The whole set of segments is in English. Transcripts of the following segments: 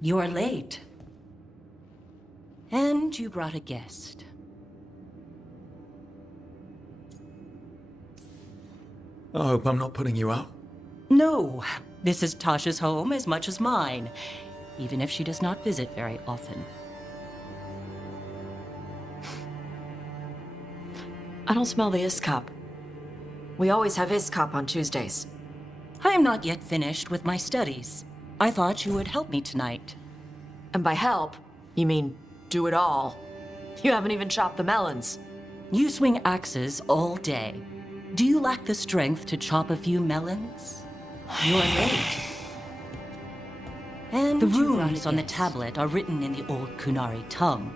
You're late. And you brought a guest. I hope I'm not putting you out. No, this is Tasha's home as much as mine, even if she does not visit very often. I don't smell the Iskop. We always have Iskop on Tuesdays. I am not yet finished with my studies. I thought you would help me tonight. And by help, you mean do it all. You haven't even chopped the melons. You swing axes all day. Do you lack the strength to chop a few melons? You're late. And the runes on the tablet are written in the old Kunari tongue,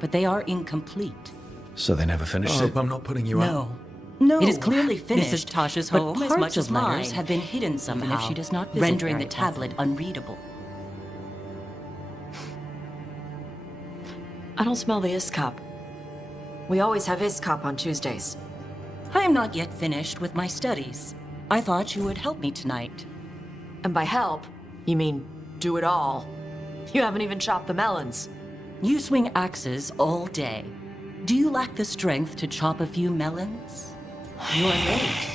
but they are incomplete. So they never finished it? I hope I'm not putting you out. No. It is clearly finished. This is Tasha's but home as parts much as of letters mine have been hidden somehow, even if she does not visit rendering very the tablet unreadable. I don't smell the Iskop. We always have Iskop on Tuesdays. I am not yet finished with my studies. I thought you would help me tonight. And by help, you mean do it all. You haven't even chopped the melons. You swing axes all day. Do you lack the strength to chop a few melons? You're late.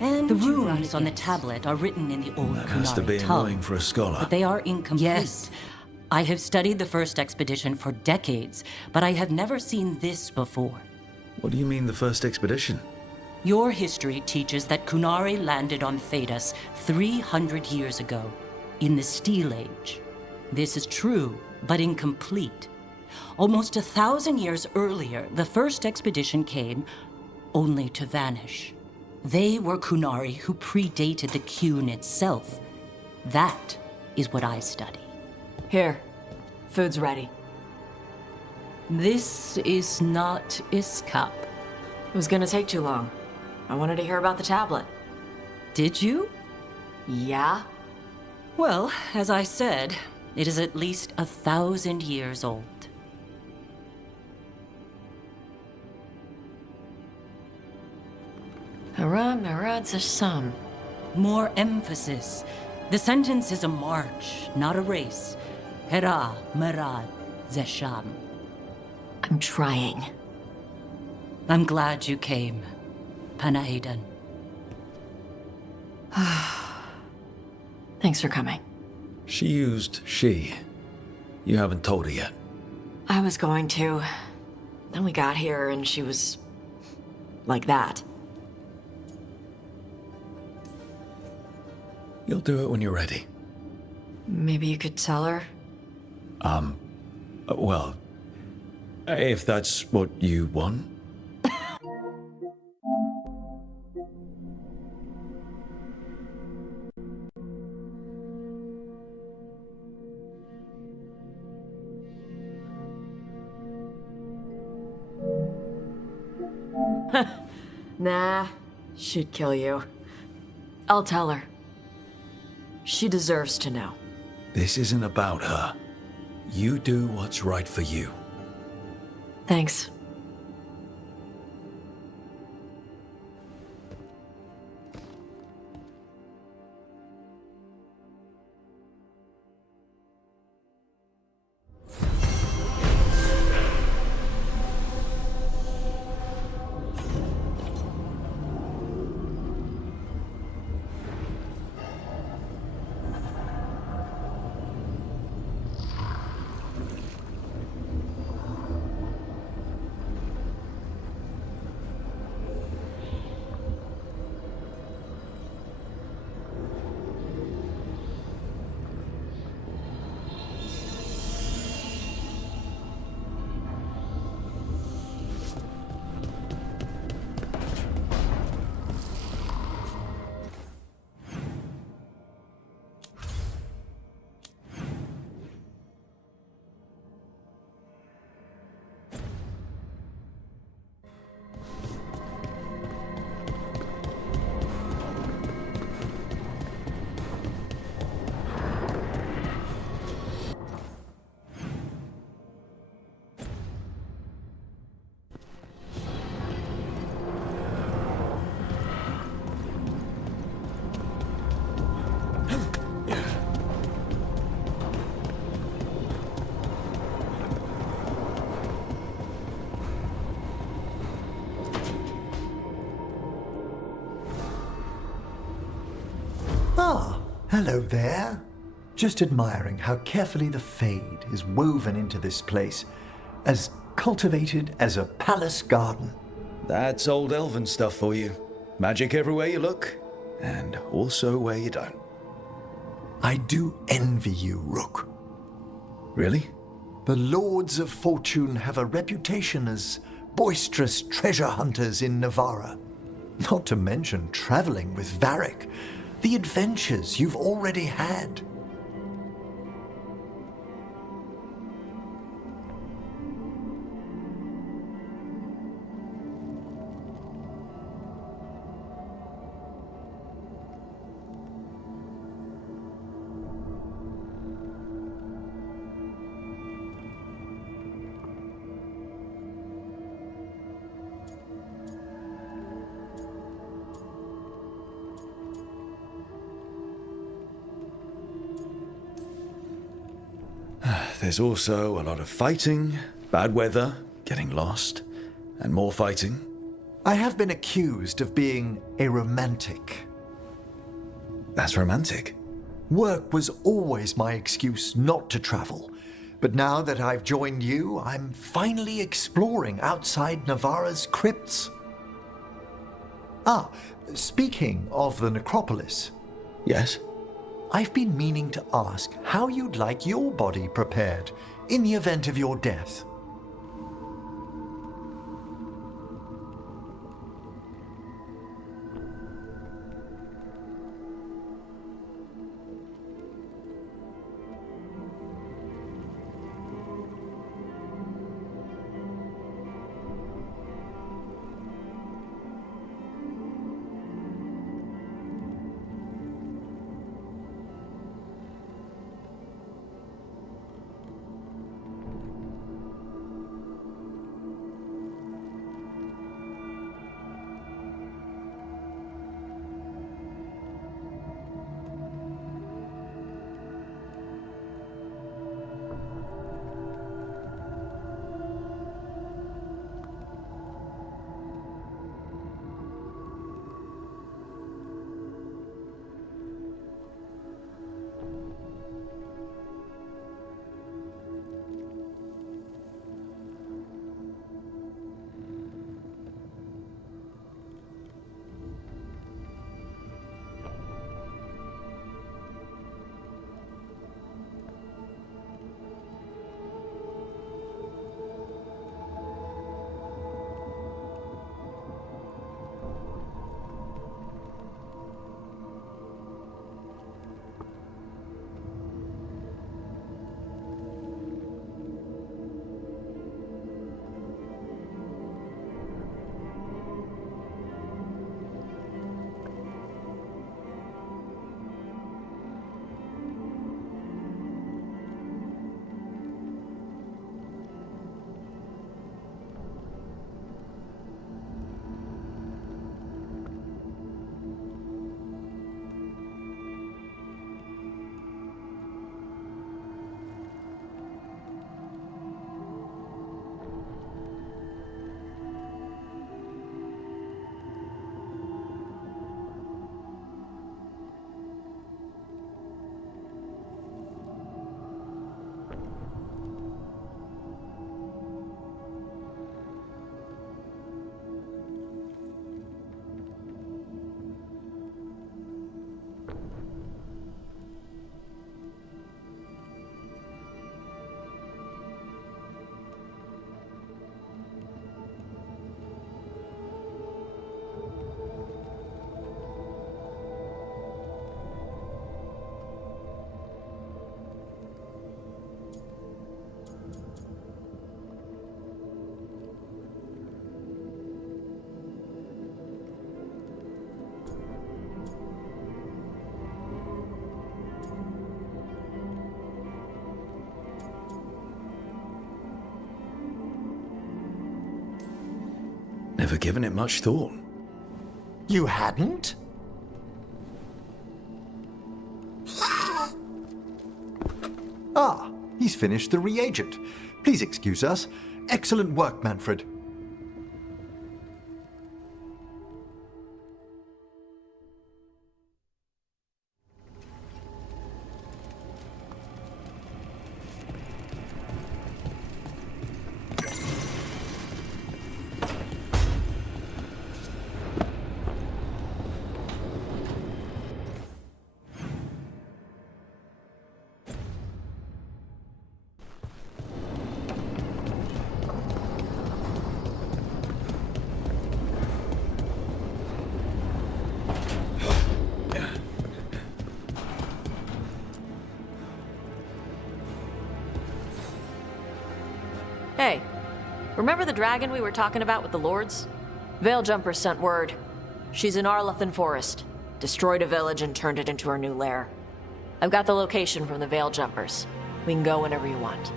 And the runes on the tablet are written in the old That has to Kunari be tongue, annoying for a scholar. but they are incomplete. Yes. I have studied the first expedition for decades, but I have never seen this before. What do you mean, the first expedition? Your history teaches that Kunari landed on Thedas 300 years ago, in the Steel Age. This is true, but incomplete. Almost 1,000 years earlier, the first expedition came, only to vanish. They were Kunari who predated the Qun itself. That is what I study. Here, food's ready. This is not Iskop. It was gonna take too long. I wanted to hear about the tablet. Did you? Yeah? Well, as I said, it is at least 1,000 years old. Hara Merad Zasham. More emphasis. The sentence is a march, not a race. Hera Merad Zesham. I'm trying. I'm glad you came, Panaidan. Thanks for coming. She used she. You haven't told her yet. I was going to. Then we got here and she was... like that. You'll do it when you're ready. Maybe you could tell her? Well, if that's what you want. Nah, she'd kill you. I'll tell her. She deserves to know. This isn't about her. You do what's right for you. Thanks. Hello there. Just admiring how carefully the Fade is woven into this place, as cultivated as a palace garden. That's old elven stuff for you. Magic everywhere you look, and also where you don't. I do envy you, Rook. Really? The Lords of Fortune have a reputation as boisterous treasure hunters in Navarra. Not to mention traveling with Varric, the adventures you've already had. There's also a lot of fighting, bad weather, getting lost, and more fighting. I have been accused of being a romantic. That's romantic. Work was always my excuse not to travel. But now that I've joined you, I'm finally exploring outside Navarra's crypts. Ah, speaking of the necropolis, Yes? I've been meaning to ask how you'd like your body prepared in the event of your death. Never given it much thought. You hadn't? Ah, he's finished the reagent. Please excuse us. Excellent work, Manfred. Remember the dragon we were talking about with the lords? Veiljumpers sent word. She's in Arlathan Forest. Destroyed a village and turned it into her new lair. I've got the location from the Veiljumpers. We can go whenever you want.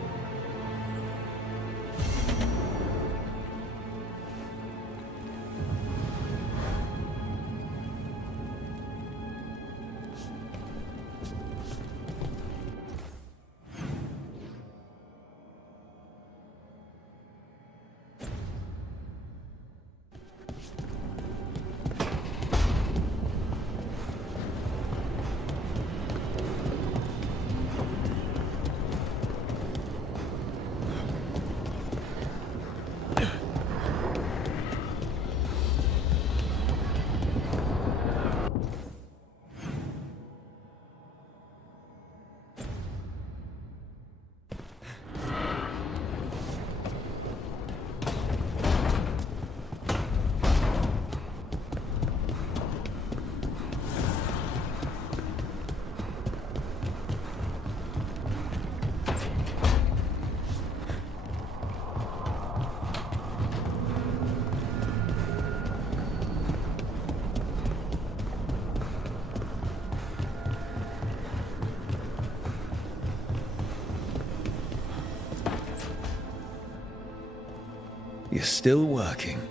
You're still working.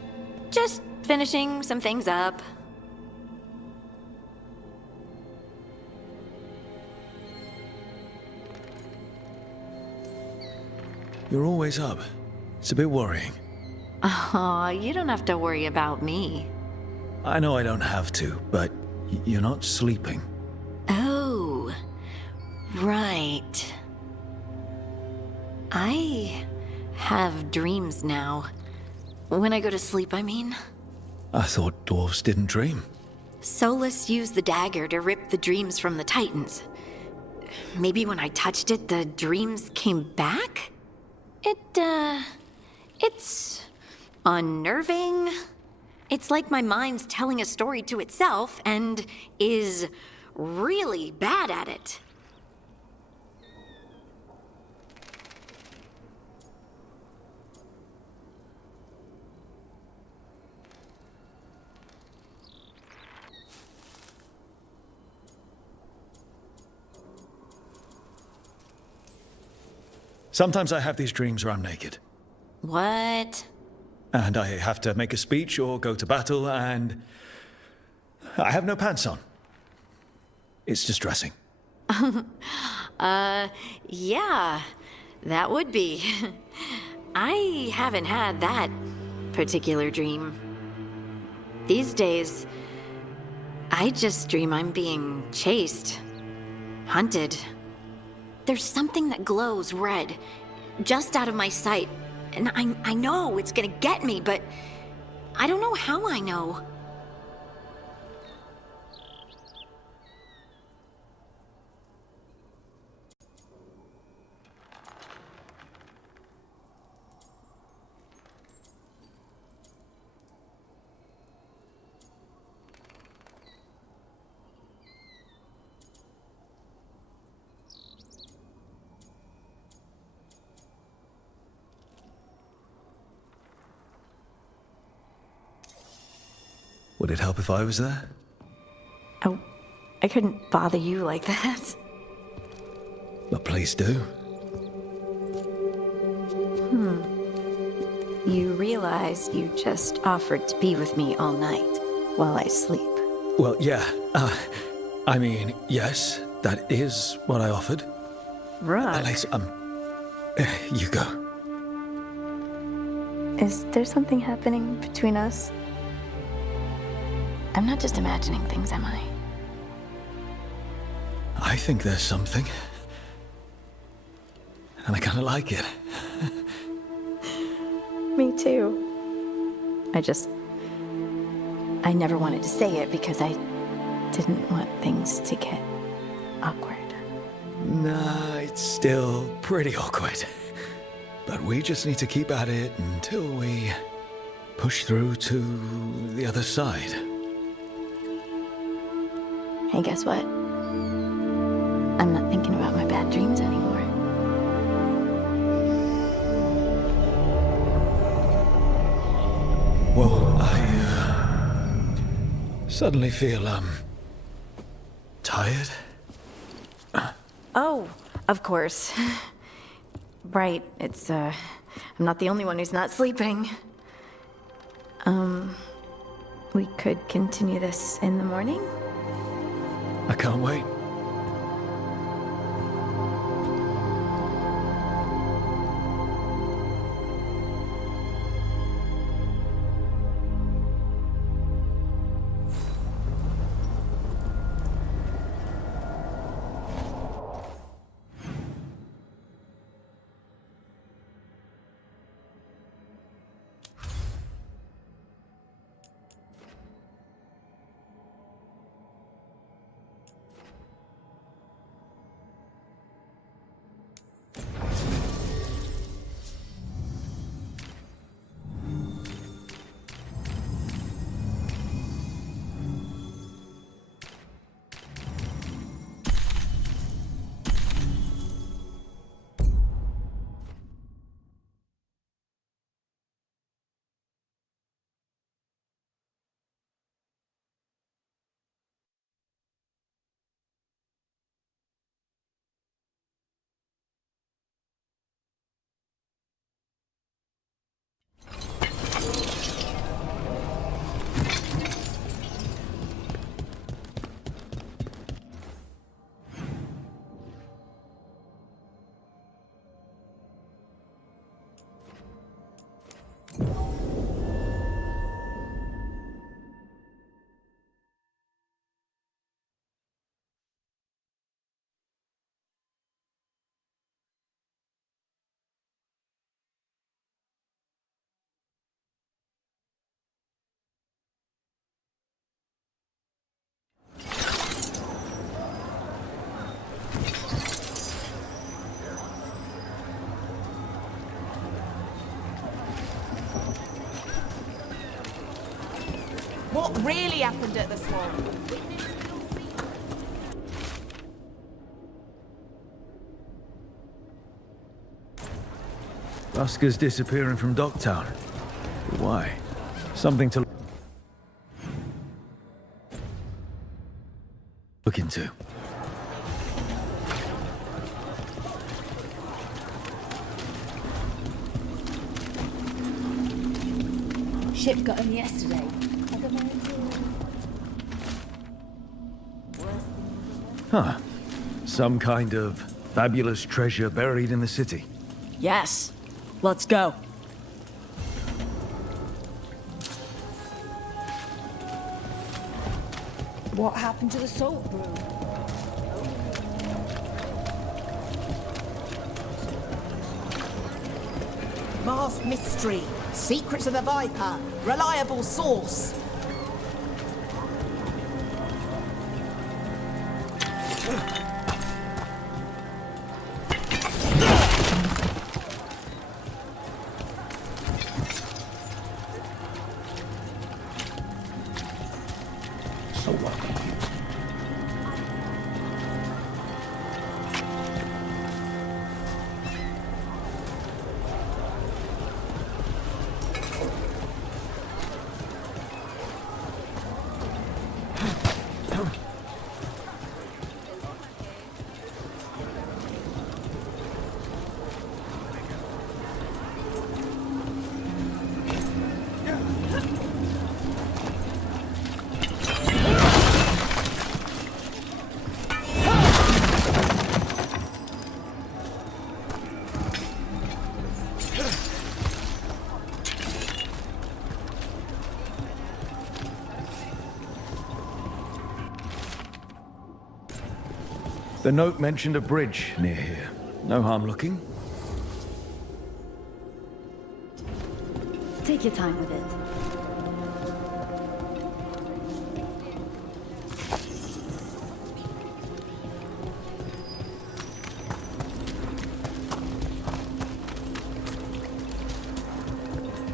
Just finishing some things up. You're always up. It's a bit worrying. Aw, you don't have to worry about me. I know I don't have to, but you're not sleeping. Oh, right. I have dreams now. When I go to sleep, I mean. I thought dwarves didn't dream. Solus used the dagger to rip the dreams from the Titans. Maybe when I touched it, the dreams came back? It's unnerving. It's like my mind's telling a story to itself and is really bad at it. Sometimes I have these dreams where I'm naked. What? And I have to make a speech or go to battle, and I have no pants on. It's distressing. Yeah, that would be. I haven't had that particular dream. These days, I just dream I'm being chased, hunted. There's something that glows red, just out of my sight, and I know it's gonna get me, but I don't know how I know. Would it help if I was there? Oh, I couldn't bother you like that. But please do. You realize you just offered to be with me all night while I sleep. Well, yeah. I mean, yes, that is what I offered. Right. Alex, you go. Is there something happening between us? I'm not just imagining things, am I? I think there's something. And I kind of like it. Me too. I never wanted to say it because I didn't want things to get awkward. Nah, it's still pretty awkward. But we just need to keep at it until we push through to the other side. Hey, guess what? I'm not thinking about my bad dreams anymore. Suddenly feel, tired? Oh, of course. Right, it's, I'm not the only one who's not sleeping. We could continue this in the morning? I can't wait. What really happened at the swamp? Oscar's disappearing from Docktown. Why? Something to look into. Ship got him yesterday. Huh. Some kind of fabulous treasure buried in the city. Yes. Let's go. What happened to the salt brew? Masked mystery. Secrets of the Viper. Reliable source. So welcome. The note mentioned a bridge near here. No harm looking. Take your time with it.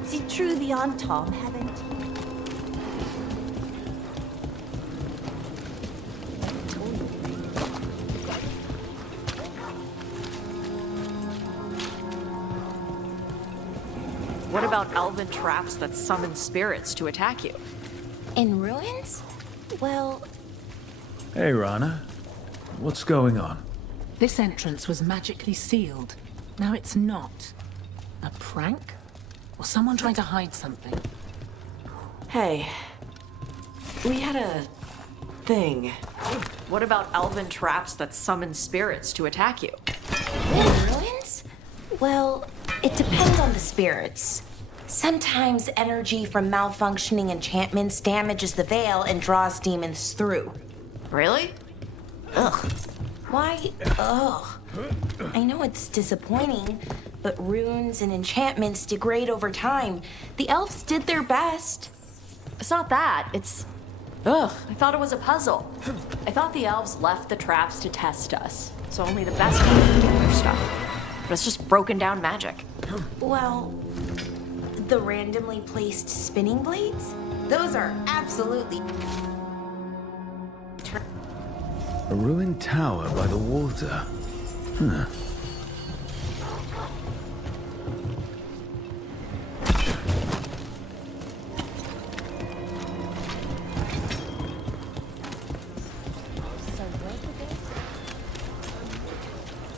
Is it true the Aunt Tom haven't? What about elven traps that summon spirits to attack you? In ruins? Well, Hey, Rana. What's going on? This entrance was magically sealed. Now it's not. A prank? Or someone trying to hide something? Hey, we had a thing. What about elven traps that summon spirits to attack you? ruins? Well, it depends on the spirits. Sometimes energy from malfunctioning enchantments damages the veil and draws demons through. Really? Ugh. Why? Ugh. I know it's disappointing, but runes and enchantments degrade over time. The elves did their best. It's not that. It's... Ugh, I thought it was a puzzle. I thought the elves left the traps to test us, so only the best people could get their stuff. But it's just broken down magic. Well, the randomly placed spinning blades? Those are absolutely... A ruined tower by the water. Huh.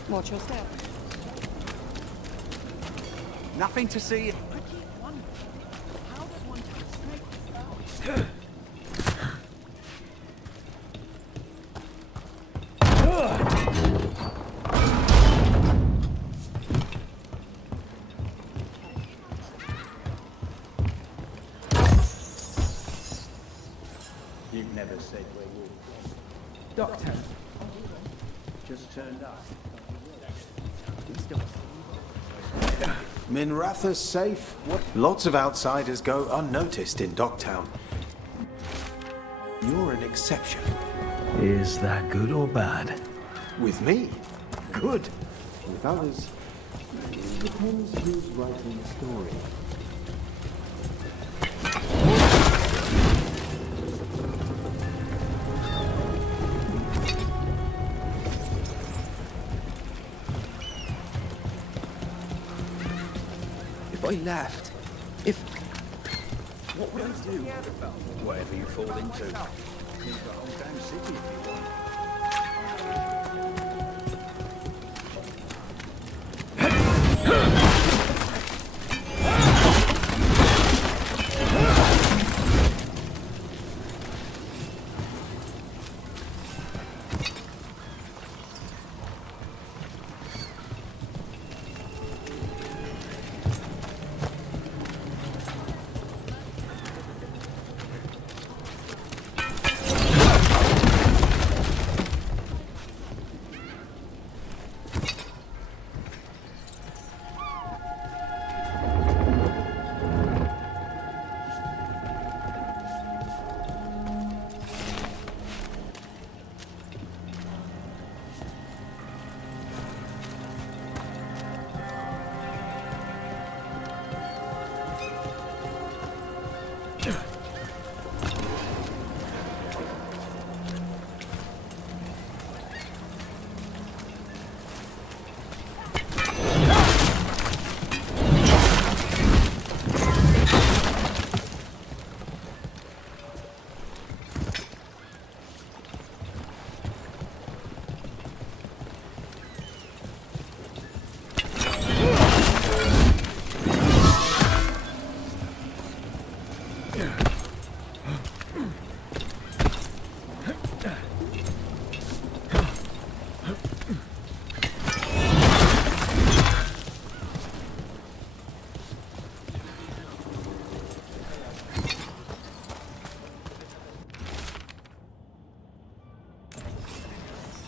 Watch your step. Nothing to see. You've never said where you're from. Doctor. Just turned up. Minratha's safe. What? Lots of outsiders go unnoticed in Docktown. You're an exception. Is that good or bad? With me, good. With others, it depends who's writing the story. If I left, what would I do? Whatever you fall into. Leave the whole damn city if you want.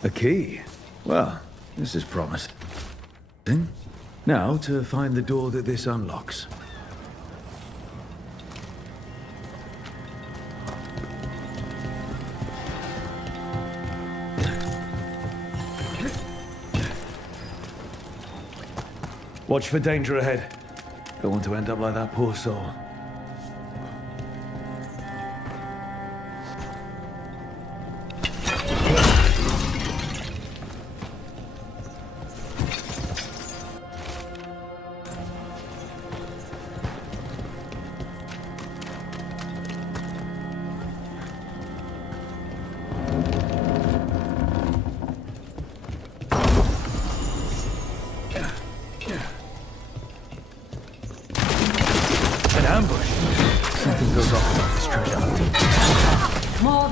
A key? Well, this is promising. Now to find the door that this unlocks. Watch for danger ahead. Don't want to end up like that poor soul.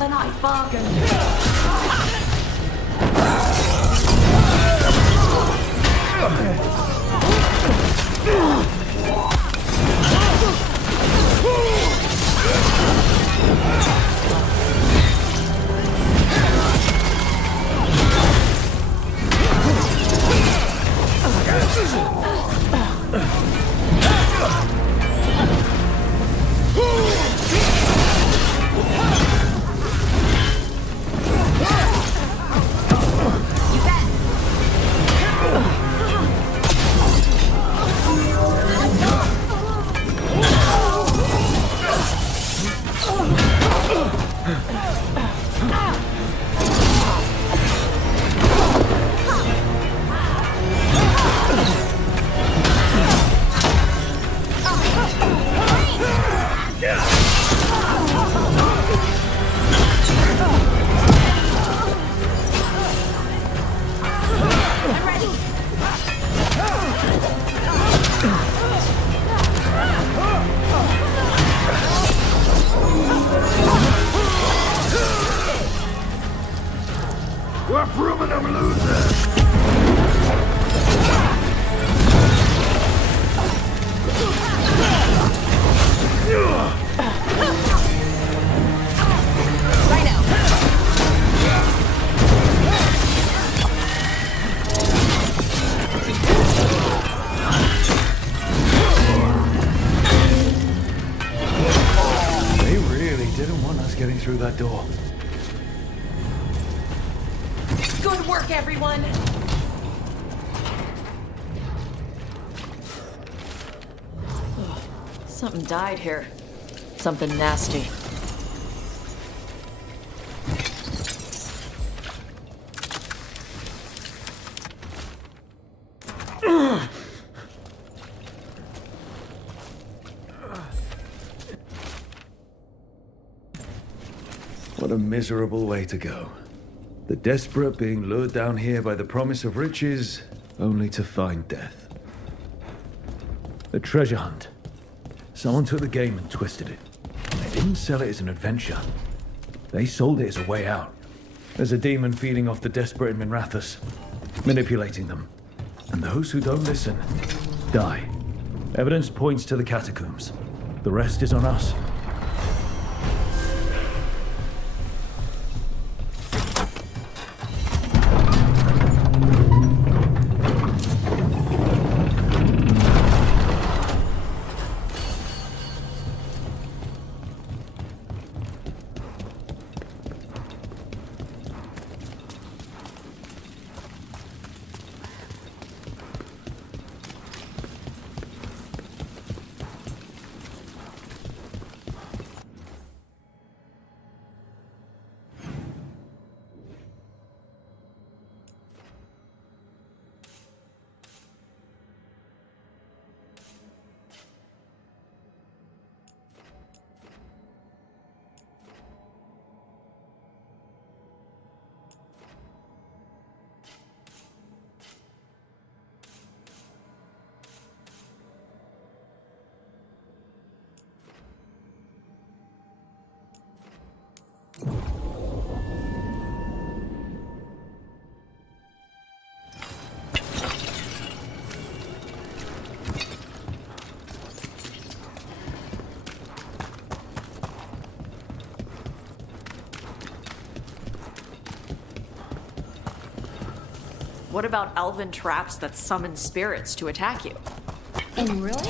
than I bargained. We're proving them losers! They really didn't want us getting through that door. Good work, everyone! Something died here. Something nasty. What a miserable way to go. The desperate being lured down here by the promise of riches, only to find death. A treasure hunt. Someone took the game and twisted it. They didn't sell it as an adventure. They sold it as a way out. There's a demon feeding off the desperate in Minrathous, manipulating them. And those who don't listen, die. Evidence points to the catacombs. The rest is on us. What about elven traps that summon spirits to attack you? In ruins?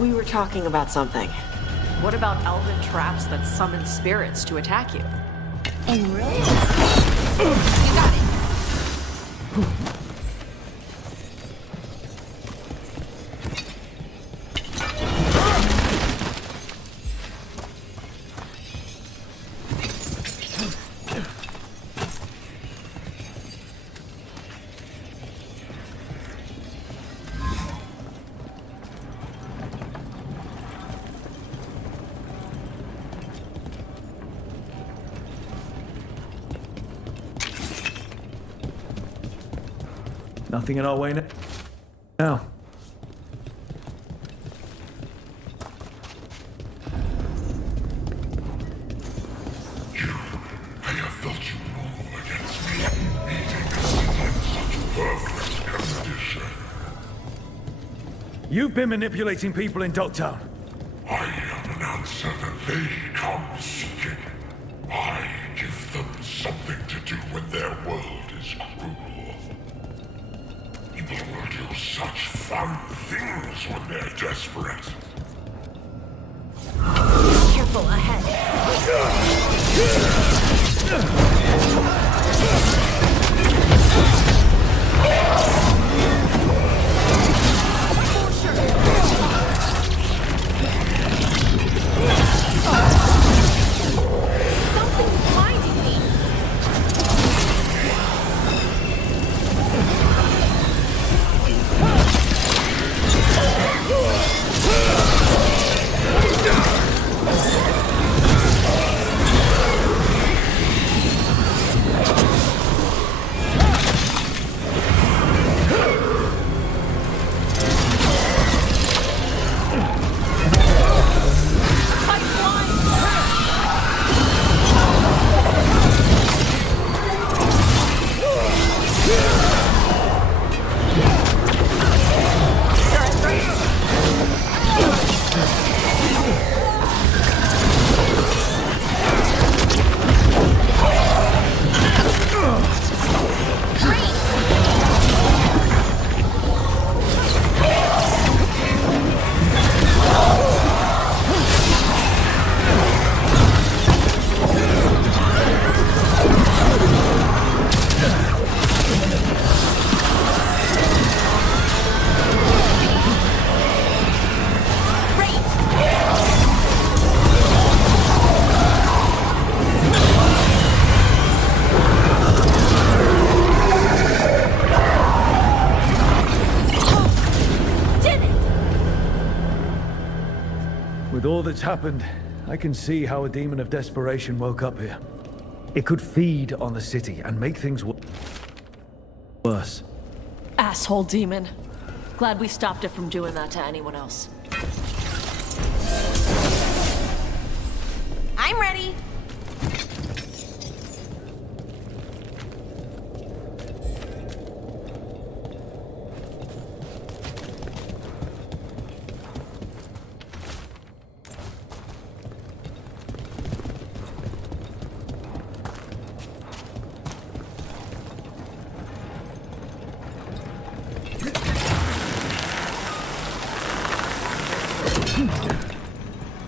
We were talking about something. What about elven traps that summon spirits to attack you? In ruins? You got it. Nothing in our way now. I have felt you rule against me, meeting us in such perfect condition. You've been manipulating people in Dogtown. I am an answer that they come seeking. I give them something to do when their world is cruel. People will do such fun things when they're desperate. Careful ahead. Something's blinding me. With all that's happened, I can see how a demon of desperation woke up here. It could feed on the city and make things worse. Asshole demon. Glad we stopped it from doing that to anyone else. I'm ready.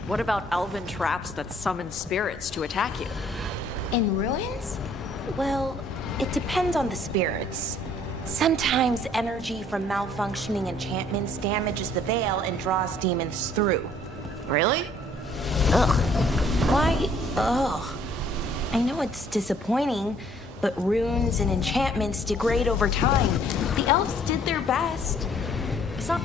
What about elven traps that summon spirits to attack you? In ruins? Well, it depends on the spirits. Sometimes energy from malfunctioning enchantments damages the veil and draws demons through. Really? Ugh. Why? Ugh. I know it's disappointing, but runes and enchantments degrade over time. The elves did their best. It's not...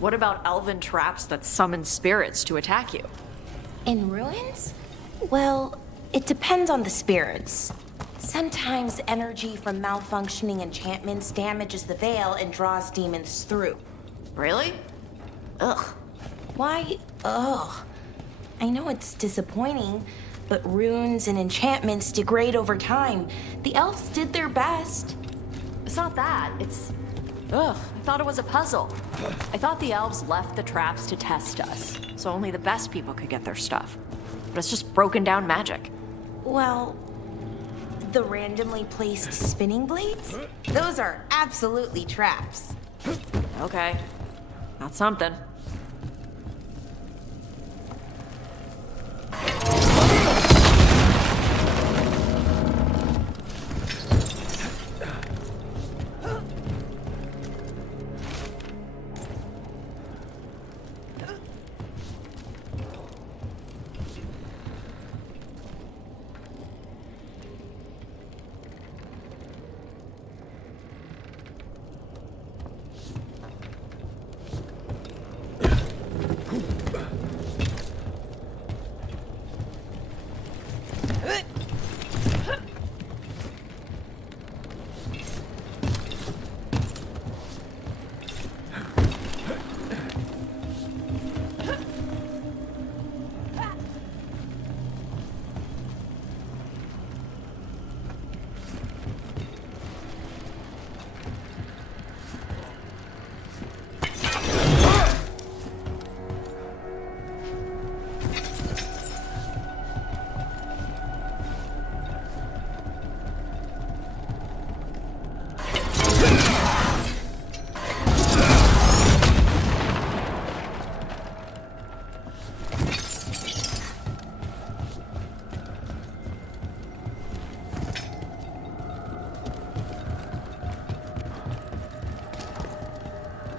What about elven traps that summon spirits to attack you? In ruins? Well, it depends on the spirits. Sometimes energy from malfunctioning enchantments damages the veil and draws demons through. Really? Ugh. Why, ugh. I know it's disappointing, but runes and enchantments degrade over time. The elves did their best. It's not that, it's... Ugh, I thought it was a puzzle. I thought the elves left the traps to test us, so only the best people could get their stuff. But it's just broken down magic. Well, the randomly placed spinning blades? Those are absolutely traps. Okay, that's something.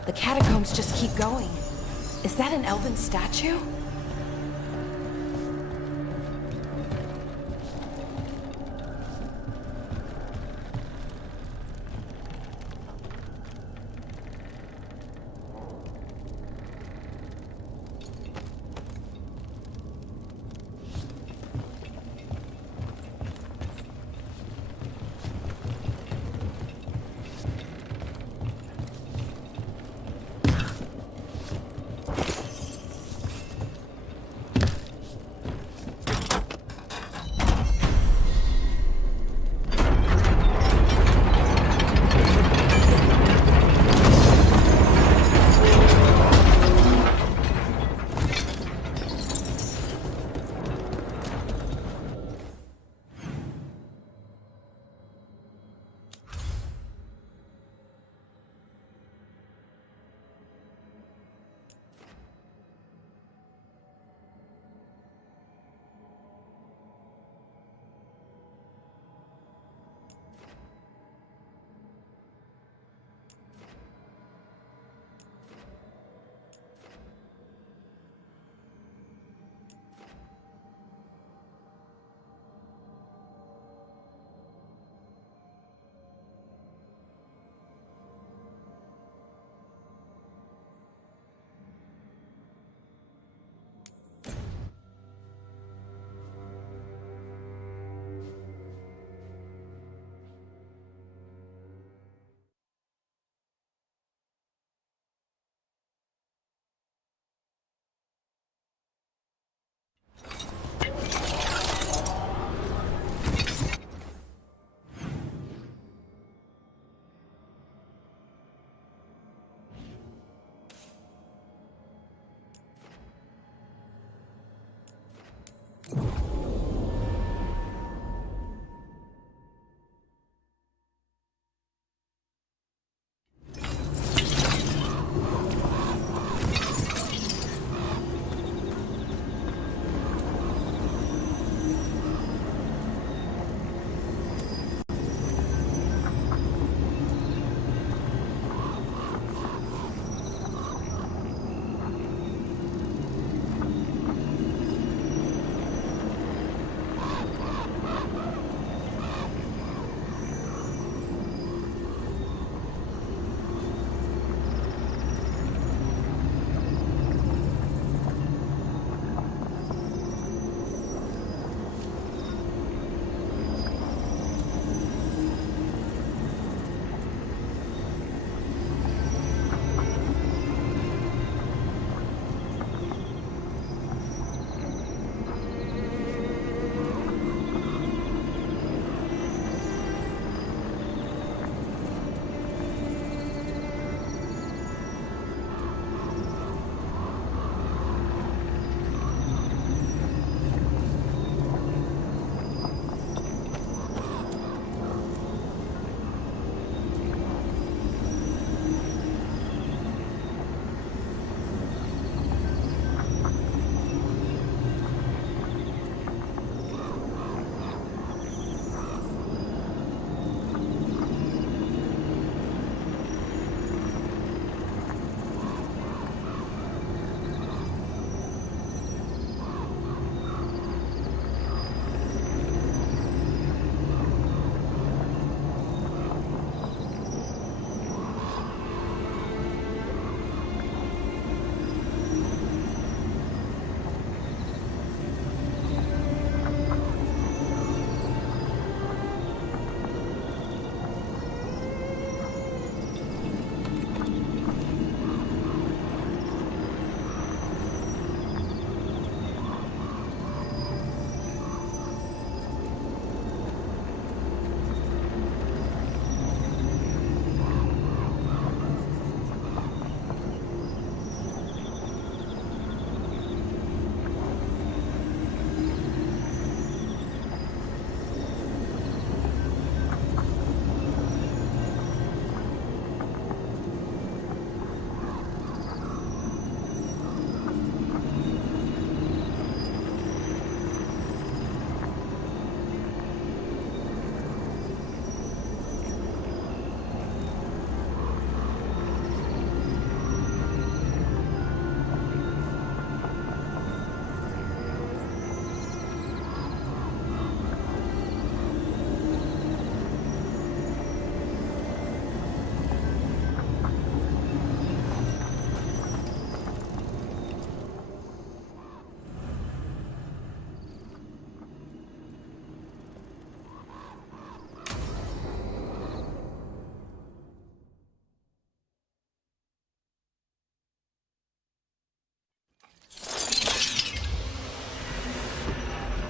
The catacombs just keep going. Is that an elven statue?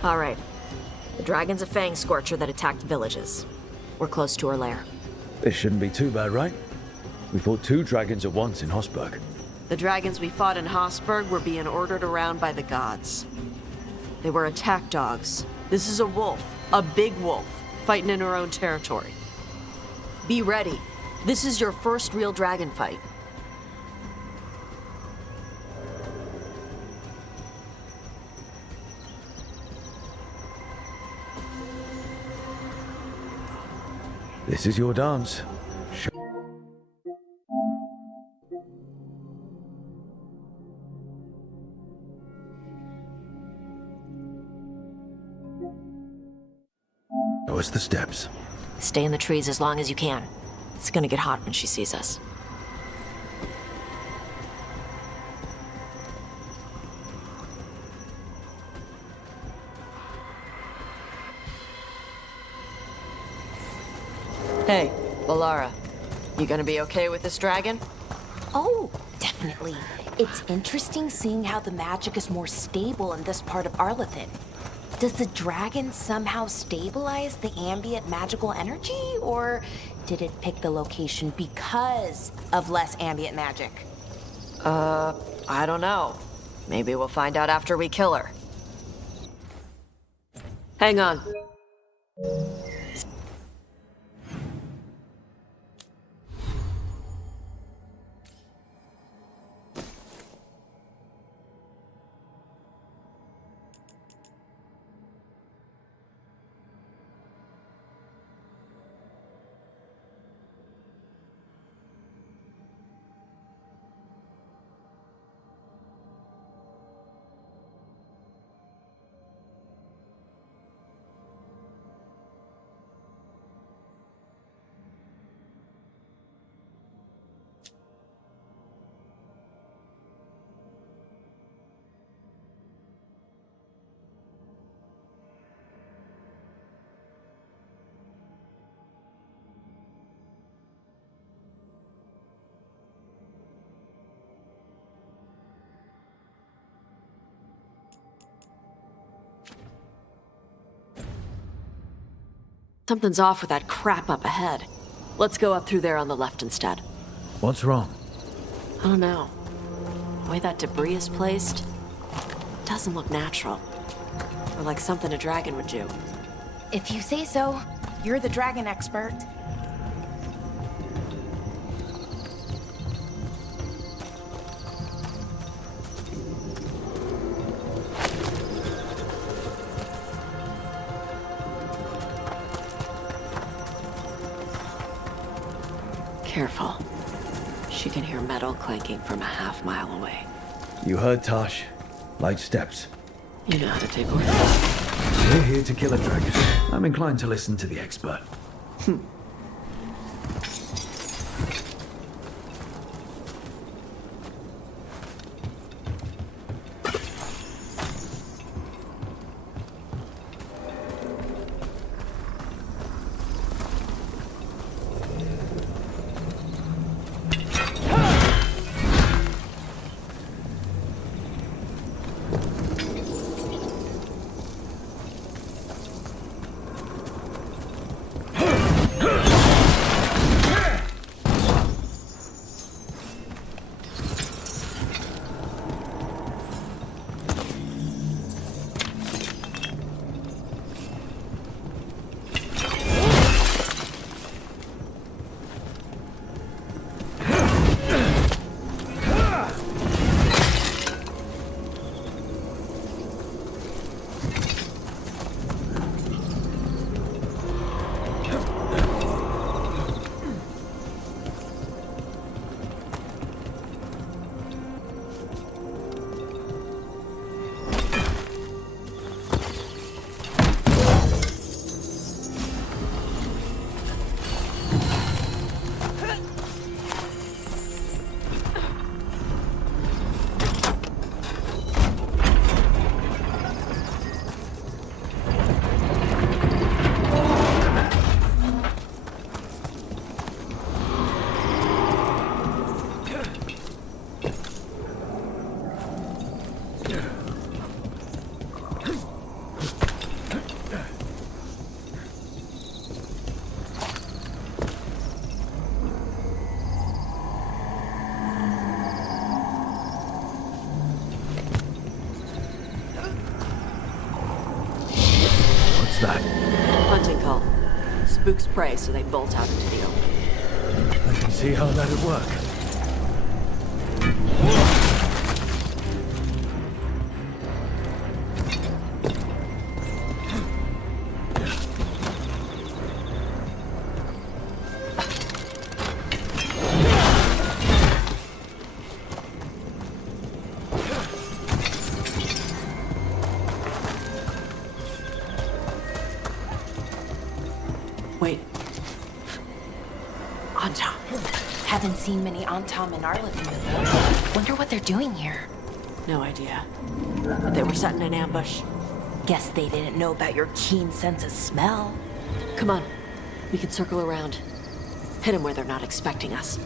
All right. The dragon's a fang scorcher that attacked villages. We're close to her lair. This shouldn't be too bad, right? We fought 2 dragons at once in Hossberg. The dragons we fought in Hossberg were being ordered around by the gods. They were attack dogs. This is a wolf, a big wolf, fighting in her own territory. Be ready. This is your first real dragon fight. This is your dance. Show us the steps. Stay in the trees as long as you can. It's gonna get hot when she sees us. Hey, Valara. You gonna be okay with this dragon? Oh, definitely. It's interesting seeing how the magic is more stable in this part of Arlathan. Does the dragon somehow stabilize the ambient magical energy, or did it pick the location because of less ambient magic? I don't know. Maybe we'll find out after we kill her. Hang on. Something's off with that crap up ahead. Let's go up through there on the left instead. What's wrong? I don't know. The way that debris is placed, doesn't look natural. Or like something a dragon would do. If you say so, you're the dragon expert. Careful. She can hear metal clanking from a half-mile away. You heard Tosh. Light steps. You know how to take orders. We're here to kill a dragon. I'm inclined to listen to the expert. Spooks prey, so they bolt out into the open. I can see how that'd work. Wait. Antam. Haven't seen many Antam in Arlington though. Wonder what they're doing here. No idea. But they were setting an ambush. Guess they didn't know about your keen sense of smell. Come on. We can circle around. Hit them where they're not expecting us.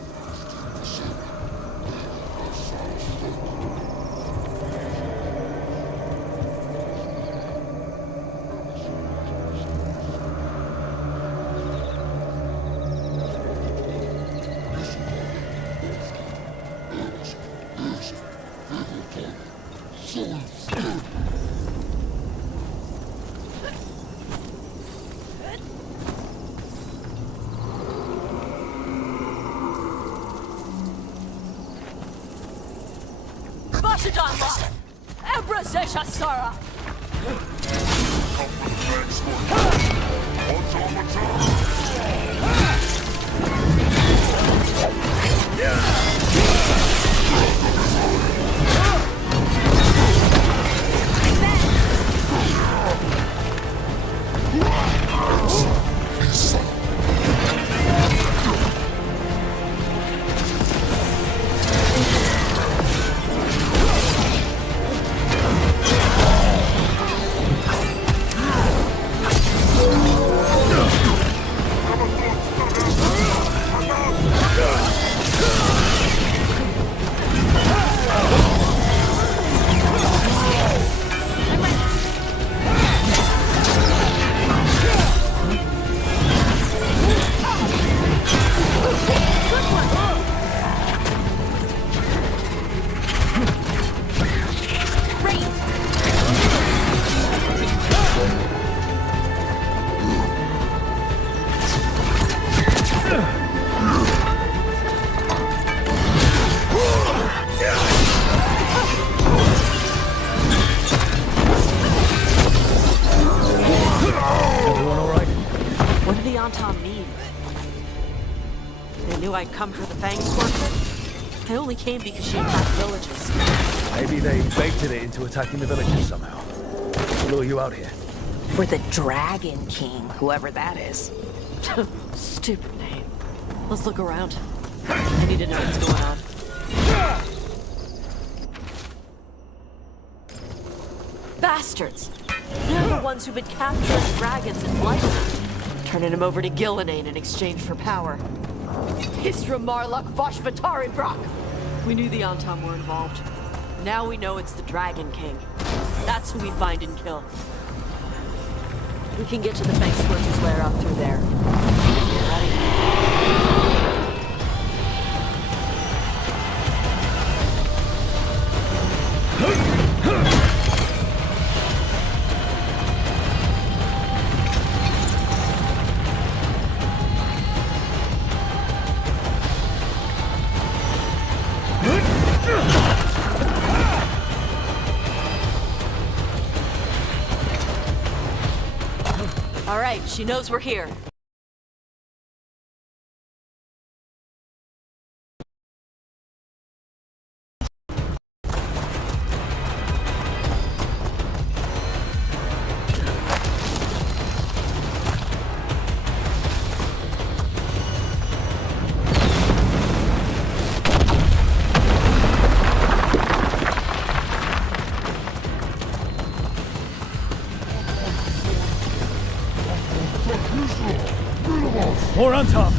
I'd come for the Fang Scorcher? I only came because she attacked villages. Maybe they baited it into attacking the villages somehow. Lure you out here. For the Dragon King, whoever that is. Stupid name. Let's look around. I need to know what's going on. Bastards! They're the ones who've been capturing dragons and blighting them, turning them over to Gillinane in exchange for power. Hisra Marluk Voshvatari Brock! We knew the Antam were involved. Now we know it's the Dragon King. That's who we find and kill. We can get to the Fang Scorcher's lair up through there. All right, she knows we're here. More on top!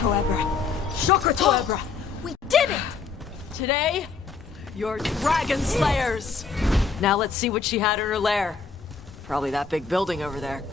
Toebra! Shokra Toebra! We did it! Today, you're dragon slayers! Now let's see what she had in her lair. Probably that big building over there.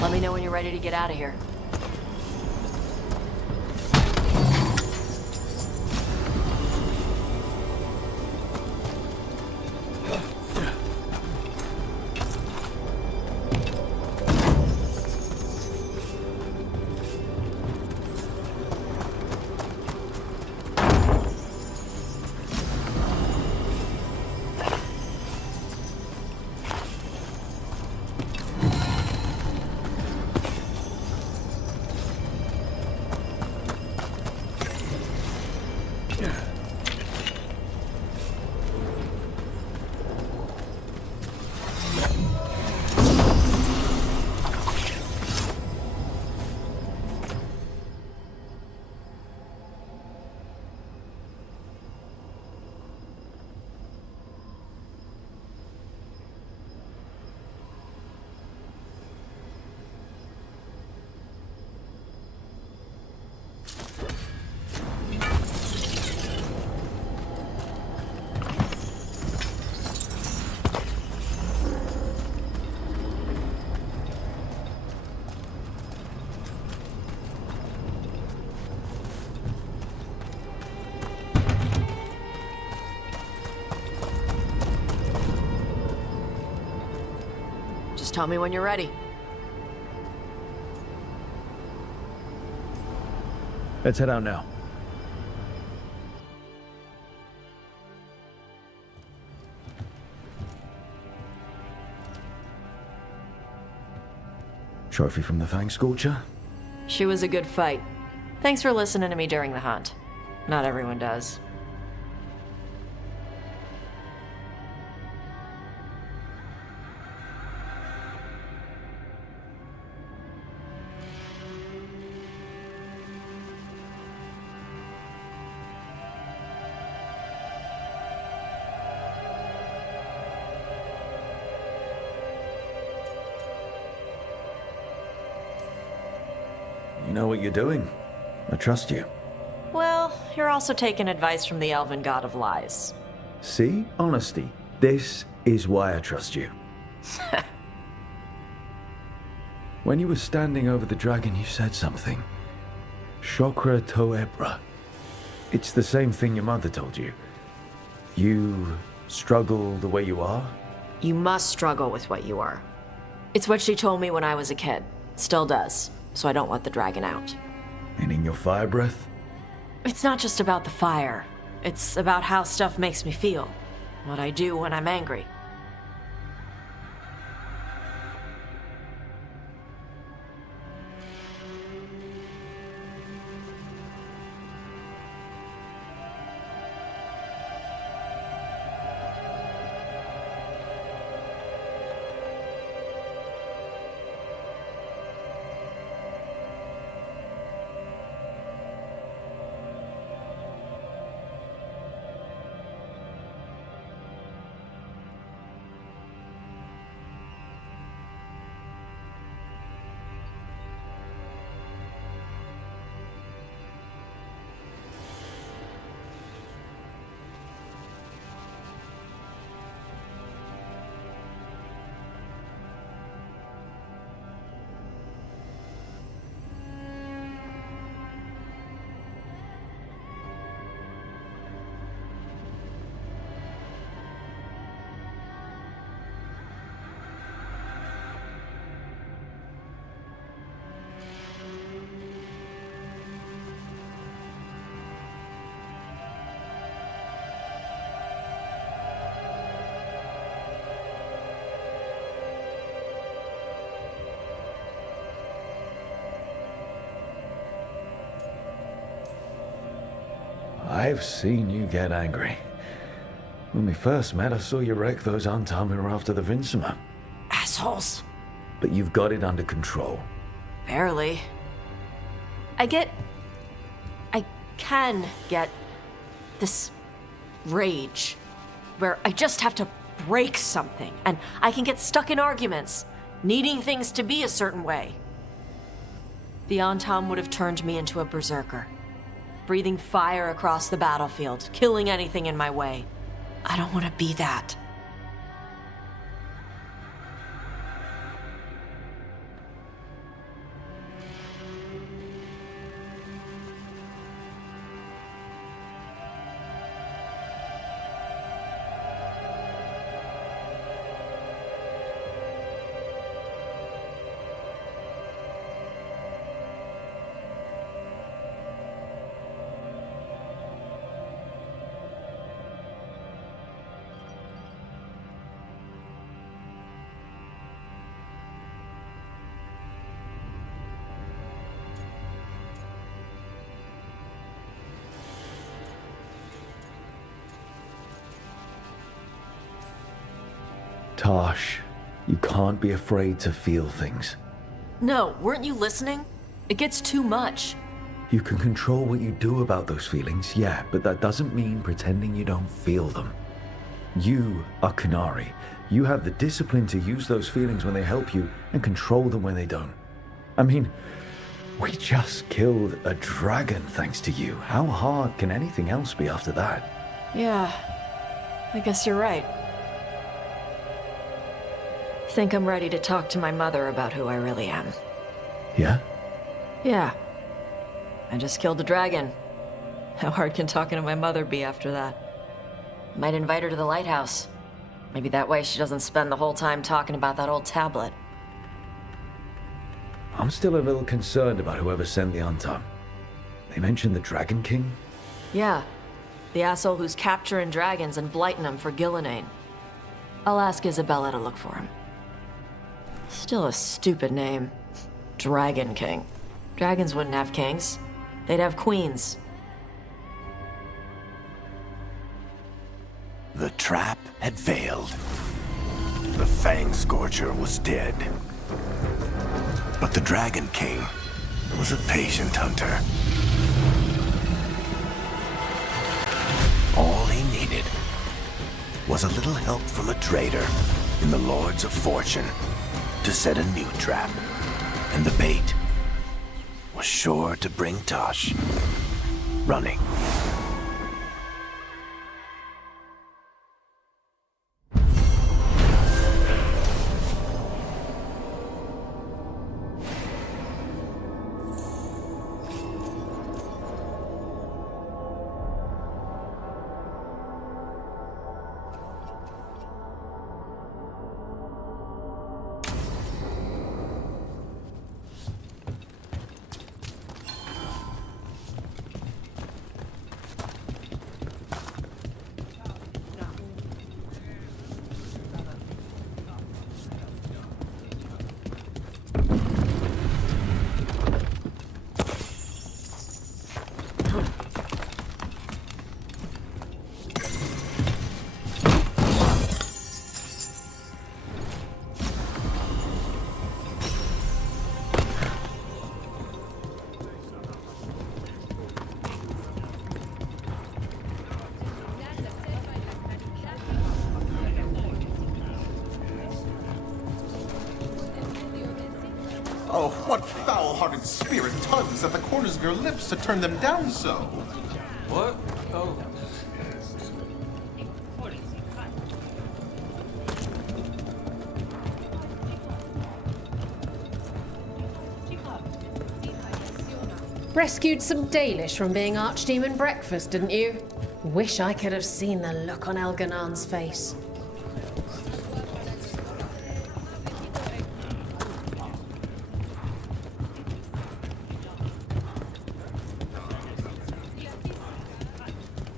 Let me know when you're ready to get out of here. Just tell me when you're ready. Let's head out now. Trophy from the Fang Scorcher? She was a good fight. Thanks for listening to me during the hunt. Not everyone does. You know what you're doing. I trust you. Well, you're also taking advice from the elven god of lies. See? Honesty. This is why I trust you. When you were standing over the dragon, you said something. Shokra Toebra. It's the same thing your mother told you. You struggle the way you are? You must struggle with what you are. It's what she told me when I was a kid. Still does. So I don't let the dragon out. Meaning your fire breath? It's not just about the fire. It's about how stuff makes me feel. What I do when I'm angry. I've seen you get angry. When we first met, I saw you wreck those Antam who were after the Vincima. Assholes. But you've got it under control. Barely. I can get this rage where I just have to break something and I can get stuck in arguments, needing things to be a certain way. The Antam would have turned me into a berserker, breathing fire across the battlefield, killing anything in my way. I don't want to be that. Tosh, you can't be afraid to feel things. No, weren't you listening? It gets too much. You can control what you do about those feelings, yeah, but that doesn't mean pretending you don't feel them. You are Kunari. You have the discipline to use those feelings when they help you and control them when they don't. I mean, we just killed a dragon thanks to you. How hard can anything else be after that? Yeah, I guess you're right. Think I'm ready to talk to my mother about who I really am. Yeah? Yeah. I just killed a dragon. How hard can talking to my mother be after that? Might invite her to the lighthouse. Maybe that way she doesn't spend the whole time talking about that old tablet. I'm still a little concerned about whoever sent the Antam. They mentioned the Dragon King? Yeah. The asshole who's capturing dragons and blighting them for Gillinane. I'll ask Isabella to look for him. Still a stupid name. Dragon King. Dragons wouldn't have kings. They'd have queens. The trap had failed. The Fang Scorcher was dead. But the Dragon King was a patient hunter. All he needed was a little help from a trader in the Lords of Fortune to set a new trap. And the bait was sure to bring Tosh running. Oh, what foul-hearted spirit tugs at the corners of your lips to turn them down so? What? Oh. Rescued some Dalish from being Archdemon breakfast, didn't you? Wish I could have seen the look on Elganan's face.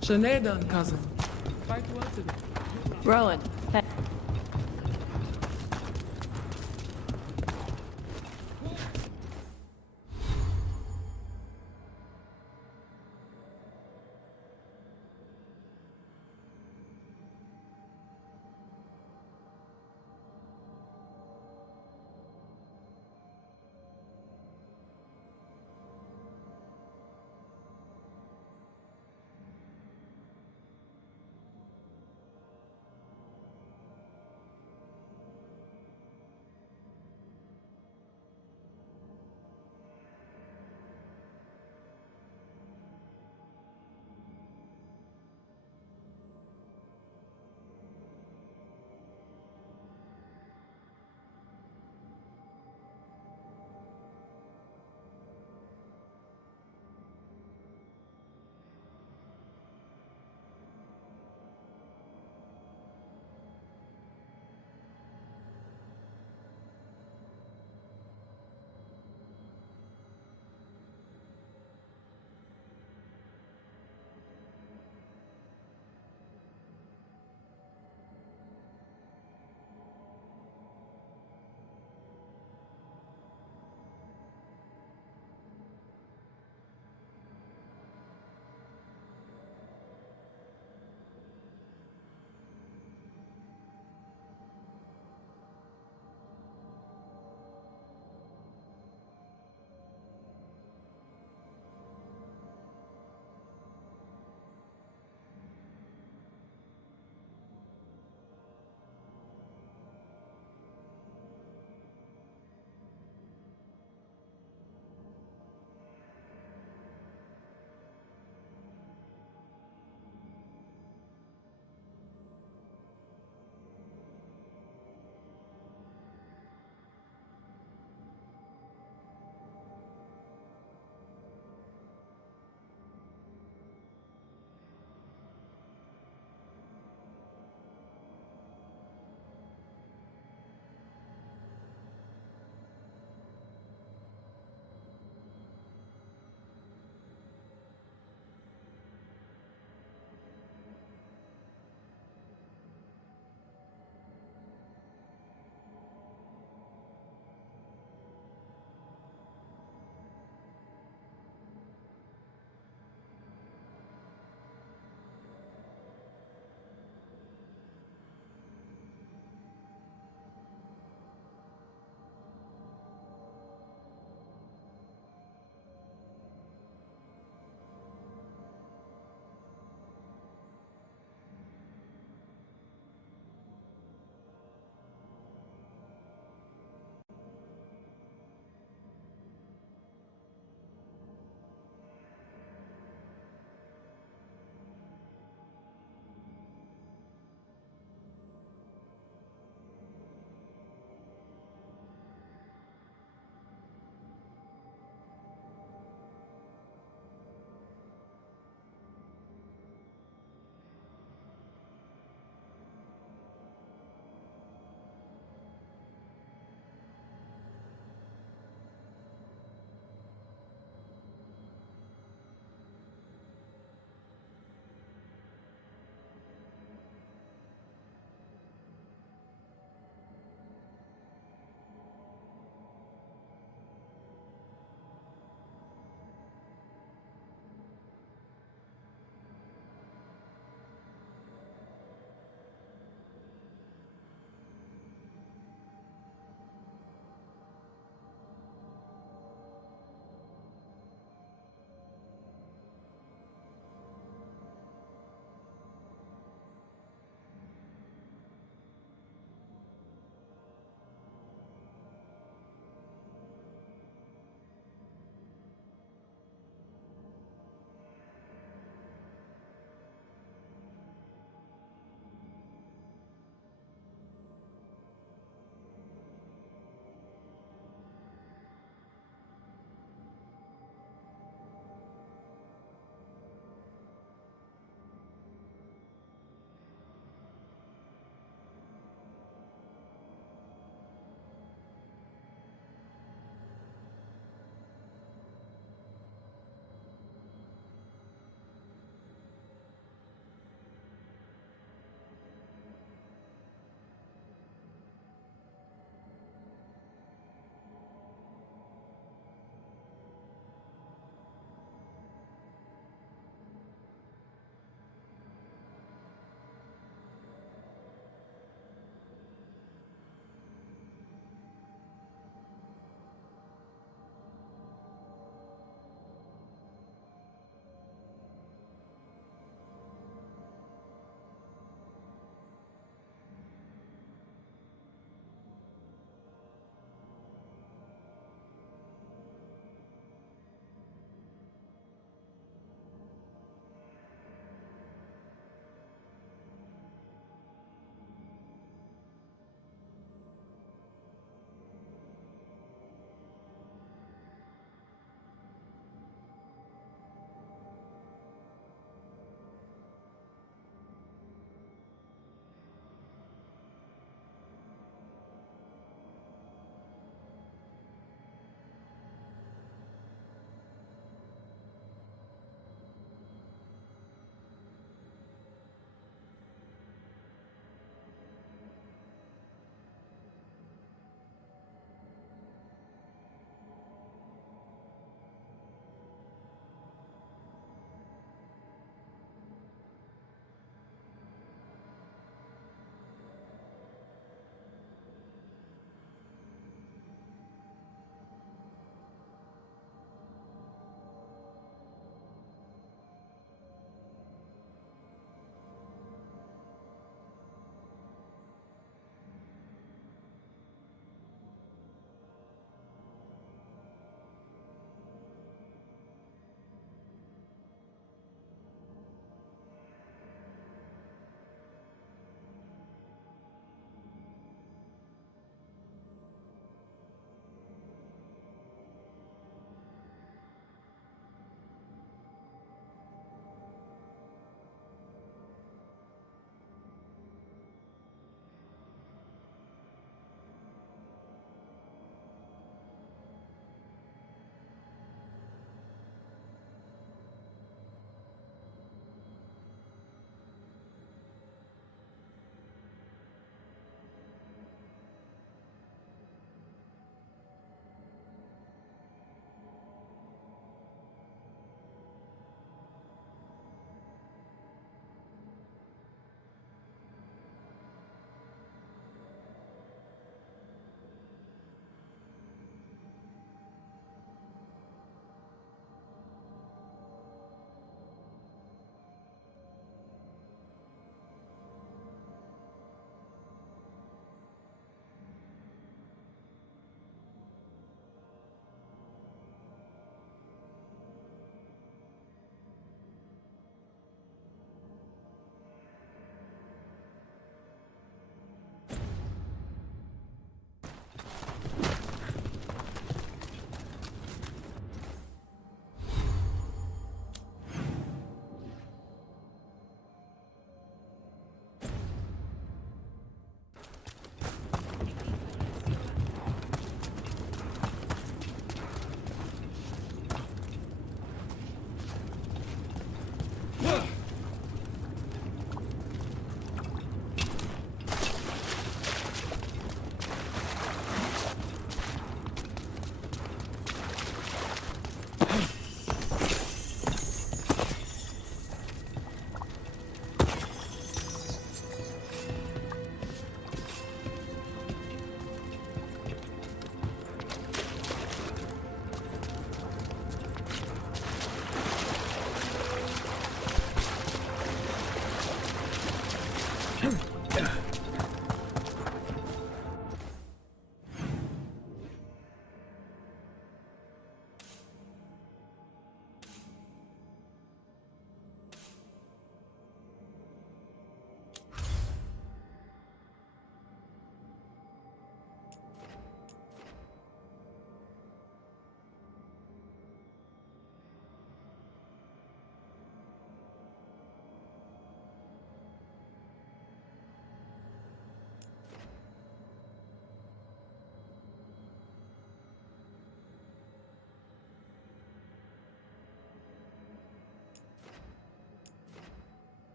Sinead, cousin. Quite well today. Rowan.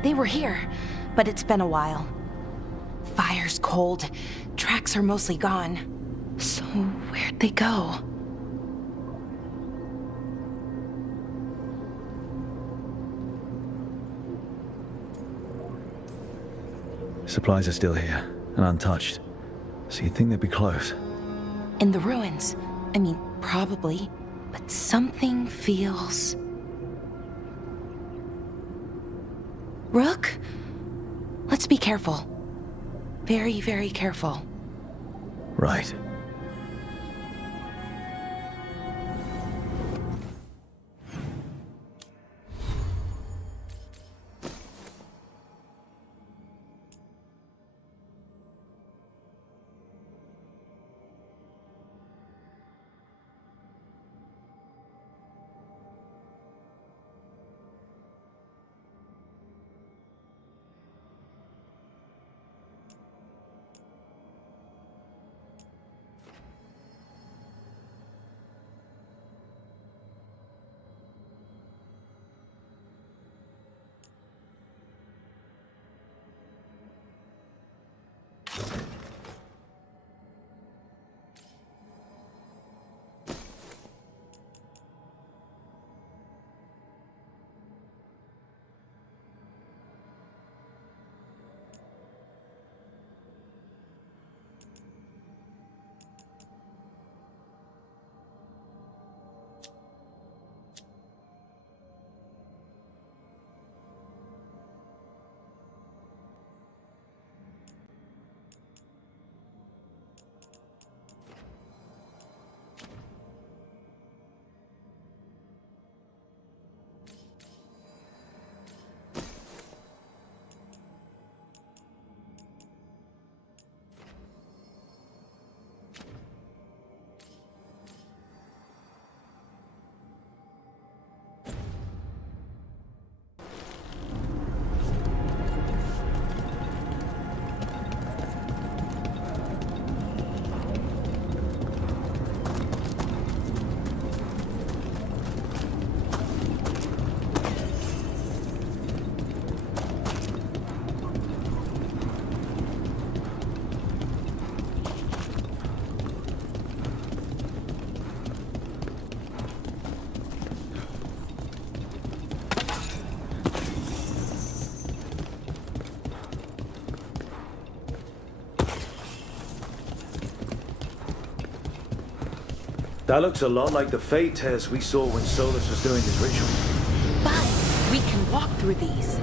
They were here, but it's been a while. Fire's cold. Tracks are mostly gone. So where'd they go? Supplies are still here, and untouched. So you'd think they'd be close. In the ruins. I mean, probably. But something feels... Rook? Let's be careful. Very, very careful. Right. That looks a lot like the Fate tears we saw when Solus was doing his ritual. But we can walk through these.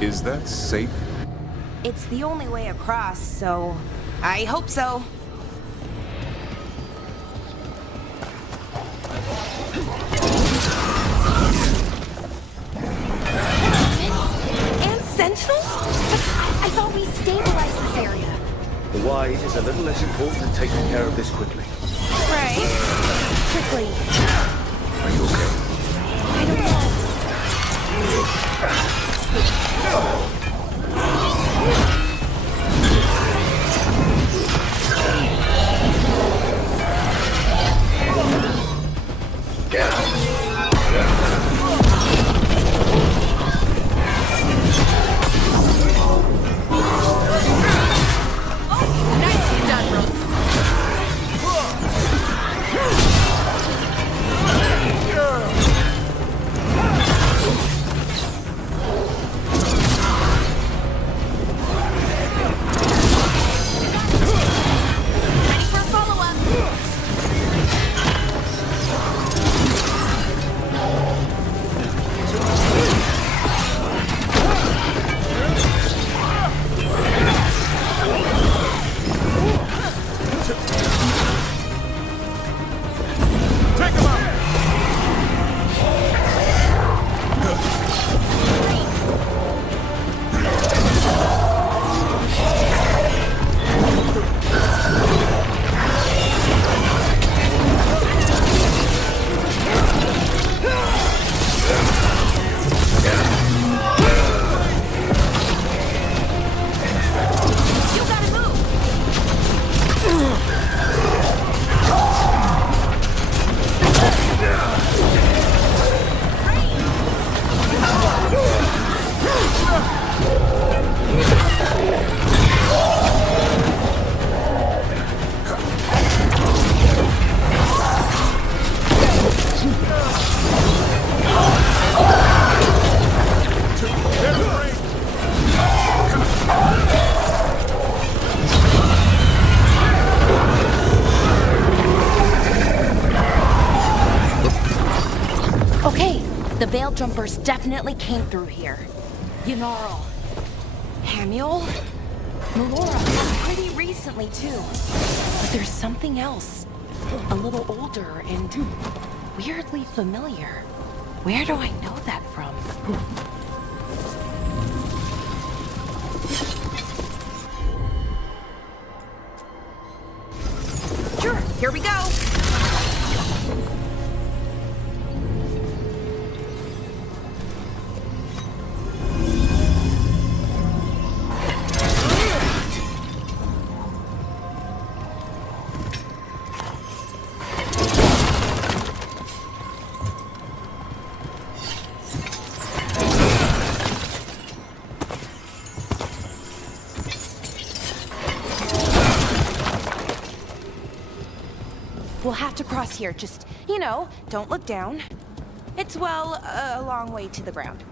Is that safe? It's the only way across, so I hope so. And sentinels? But I thought we stabilized this area. The why is a little less important than taking care of this quickly. Right. Quickly. Are you okay? The veil jumpers definitely came through here. Ynarl, Hamiel, Melora, pretty recently too. But there's something else. A little older and weirdly familiar. Where do I know that from? Sure, here we go. We'll have to cross here. Just, don't look down. It's, well, a long way to the ground.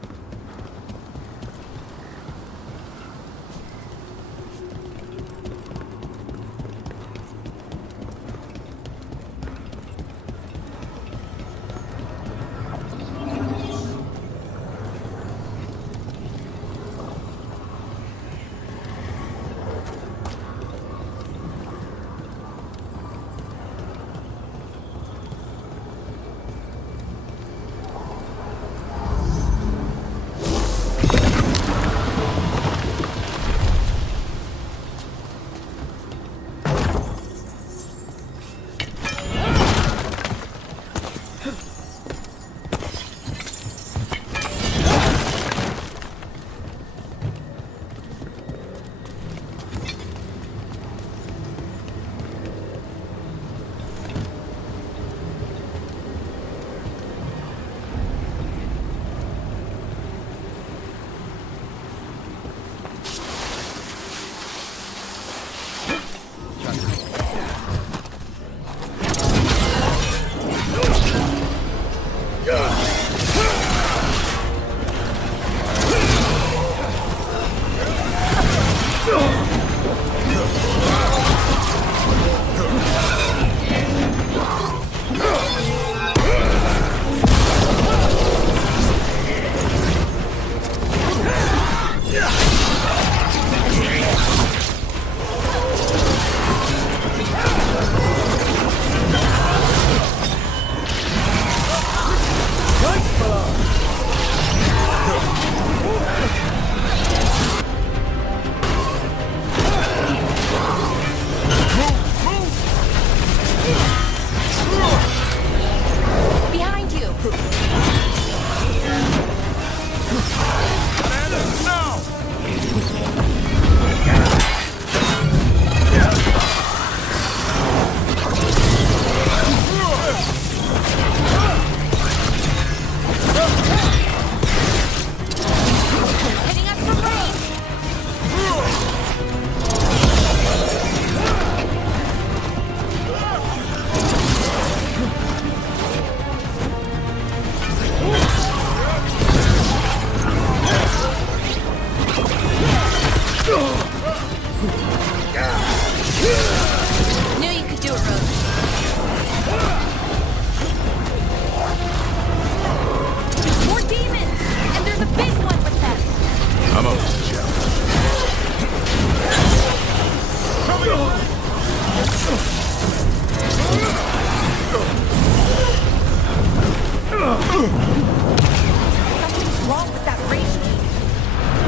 Something's wrong with that rage team.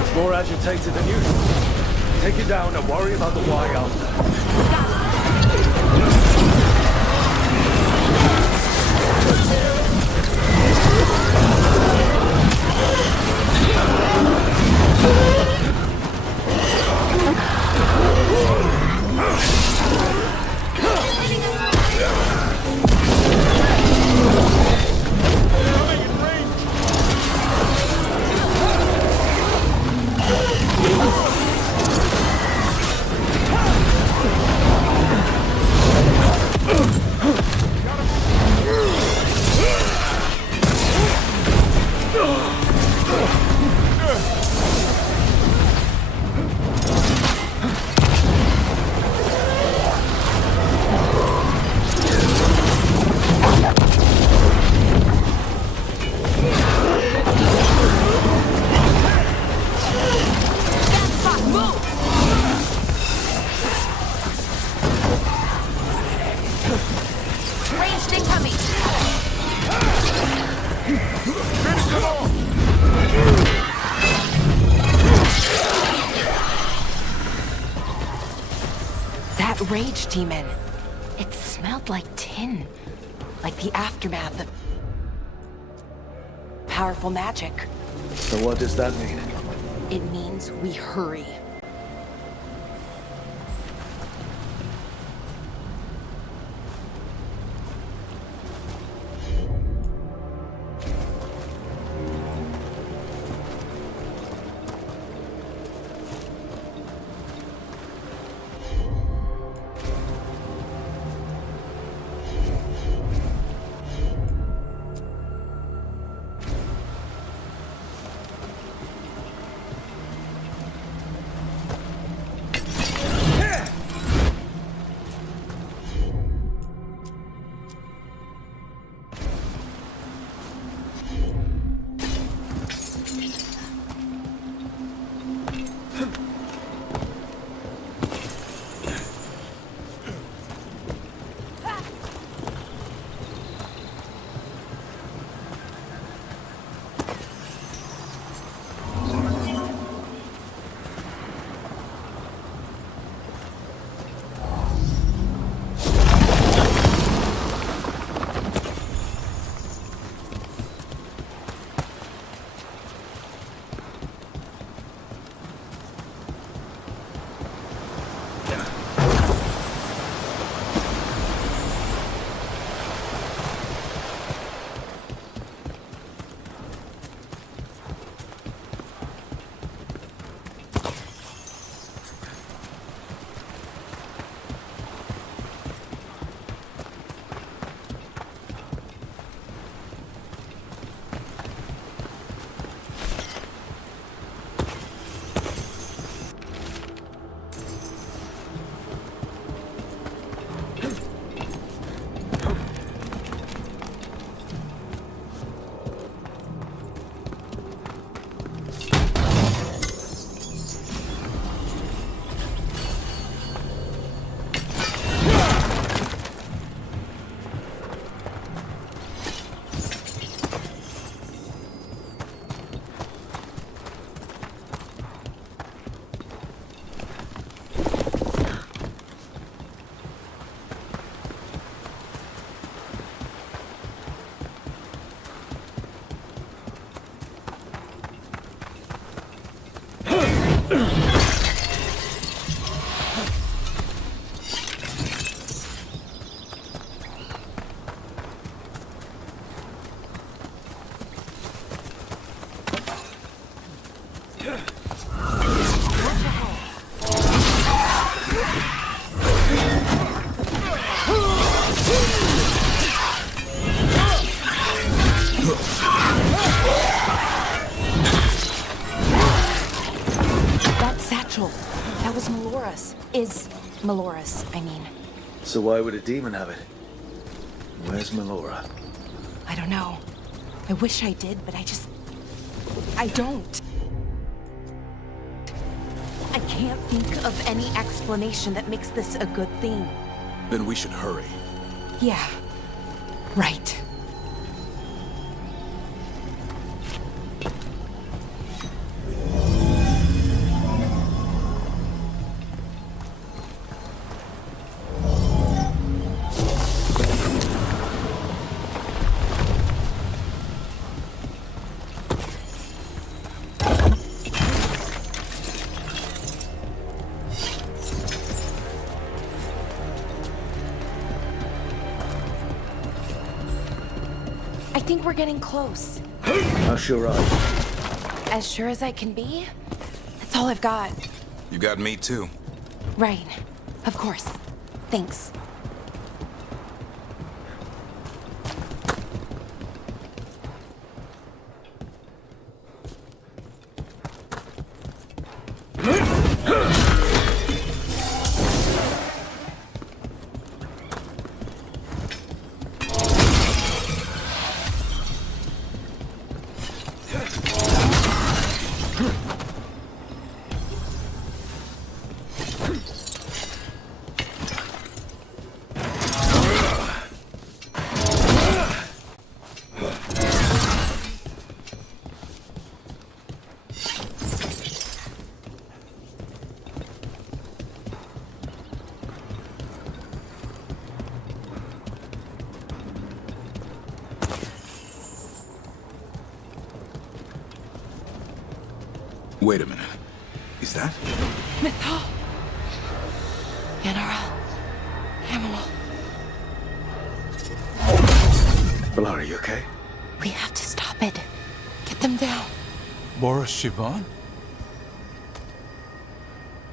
It's more agitated than usual. Take it down and worry about the why after. Ranged incoming! That rage demon. It smelled like tin. Like the aftermath of powerful magic. So what does that mean? It means we hurry. Is Melora's, I mean. So why would a demon have it? Where's Melora? I don't know. I wish I did, but I don't. I can't think of any explanation that makes this a good thing. Then we should hurry. Yeah. Right. think we're getting close. How sure are you? As sure as I can be. That's all I've got. You got me too. Right. Of course. Thanks. Wait a minute. Is that? Mythal. Yanara. Amal. Valara, you okay? We have to stop it. Get them down. Boris Shivan?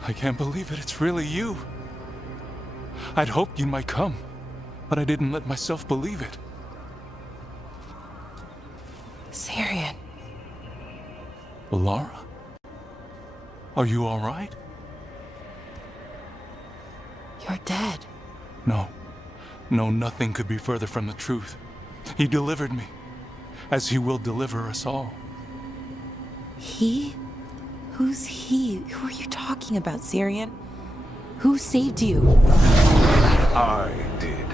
I can't believe it. It's really you. I'd hoped you might come, but I didn't let myself believe it. Syrian. Valara? Are you all right? You're dead. No. No, nothing could be further from the truth. He delivered me, as he will deliver us all. He? Who's he? Who are you talking about, Syrian? Who saved you? I did.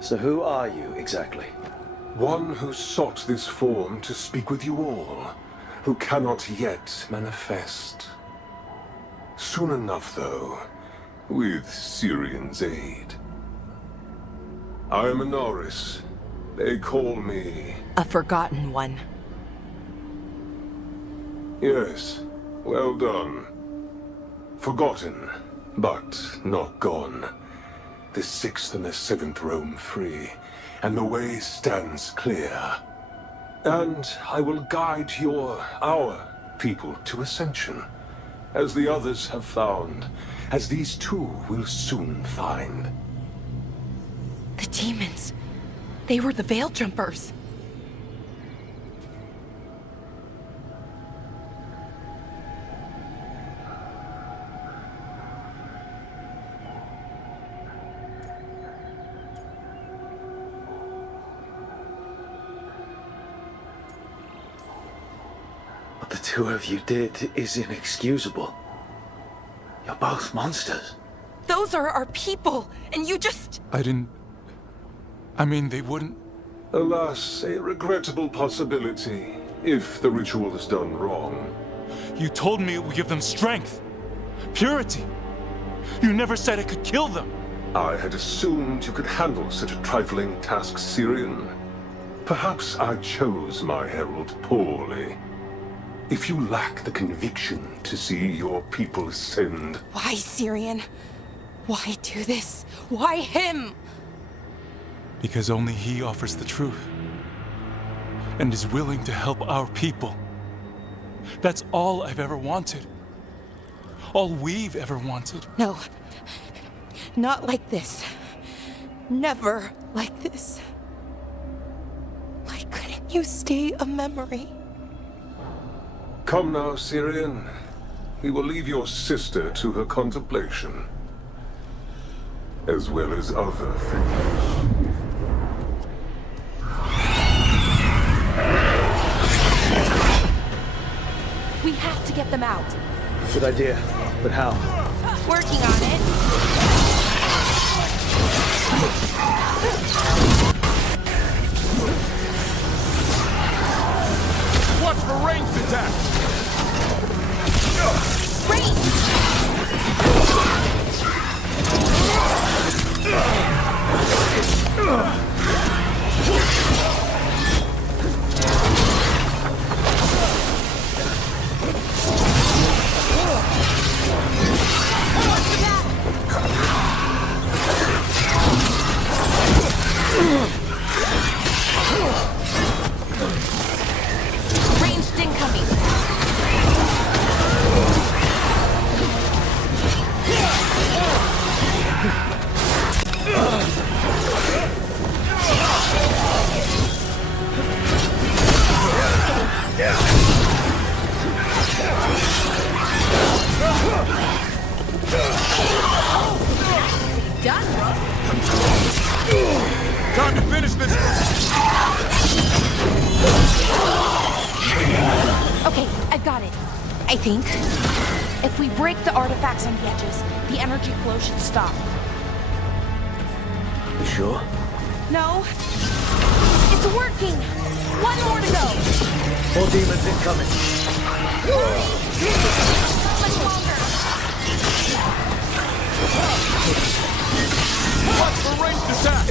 So who are you, exactly? One who sought this form to speak with you all, who cannot yet manifest. Soon enough, though, with Syrian's aid. I am a Norris. They call me... A forgotten one. Yes, well done. Forgotten, but not gone. The 6th and the 7th roam free, and the way stands clear. And I will guide our people to ascension, as the others have found, as these two will soon find. The demons. They were the veil jumpers. What the two of you did is inexcusable. You're both monsters. Those are our people, and you just... I mean, they wouldn't... Alas, a regrettable possibility, if the ritual is done wrong. You told me it would give them strength, purity. You never said it could kill them. I had assumed you could handle such a trifling task, Syrian. Perhaps I chose my herald poorly. If you lack the conviction to see your people ascend... Why, Syrian? Why do this? Why him? Because only he offers the truth. And is willing to help our people. That's all I've ever wanted. All we've ever wanted. No. Not like this. Never like this. Why couldn't you stay a memory? Come now, Syrian. We will leave your sister to her contemplation. As well as other things. We have to get them out. Good idea, but how? Working on it. Watch for ranged attacks! I've got it. I think. If we break the artifacts on the edges, the energy flow should stop. You sure? No. It's working! One more to go! More demons incoming. Much longer! Watch for ranged attack!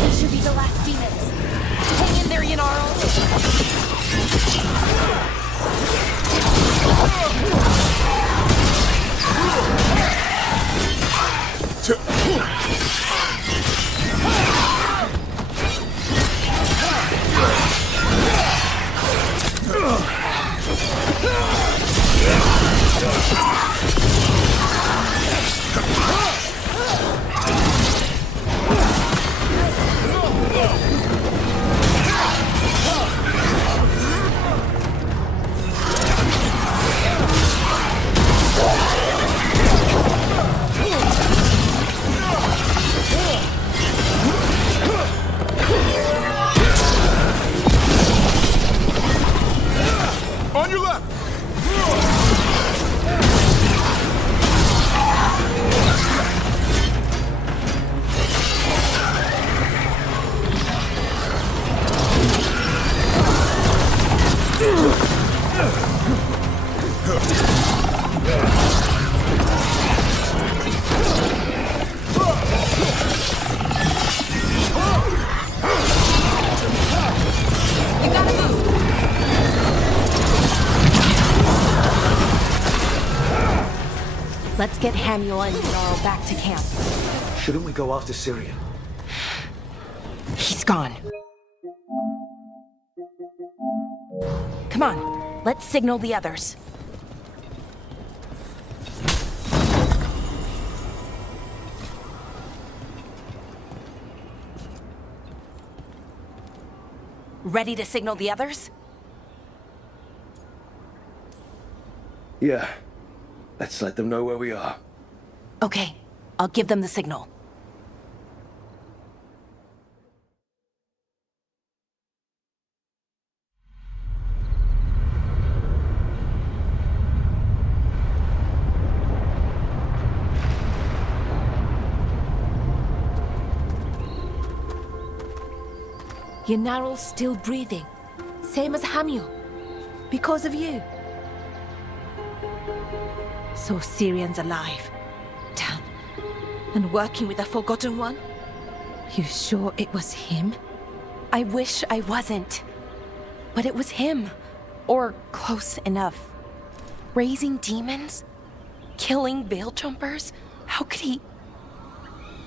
These should be the last demons. Hang in there, Yanarl. On your left! You gotta move. Let's get Hamula and Yanarl back to camp. Shouldn't we go after Syrian? He's gone. Come on, let's signal the others. Ready to signal the others? Yeah. Let's let them know where we are. Okay, I'll give them the signal. Yanarl's still breathing. Same as Hamul. Because of you. So Syrian's alive. Damn. And working with the Forgotten One? You sure it was him? I wish I wasn't. But it was him. Or close enough. Raising demons? Killing veil jumpers? How could he...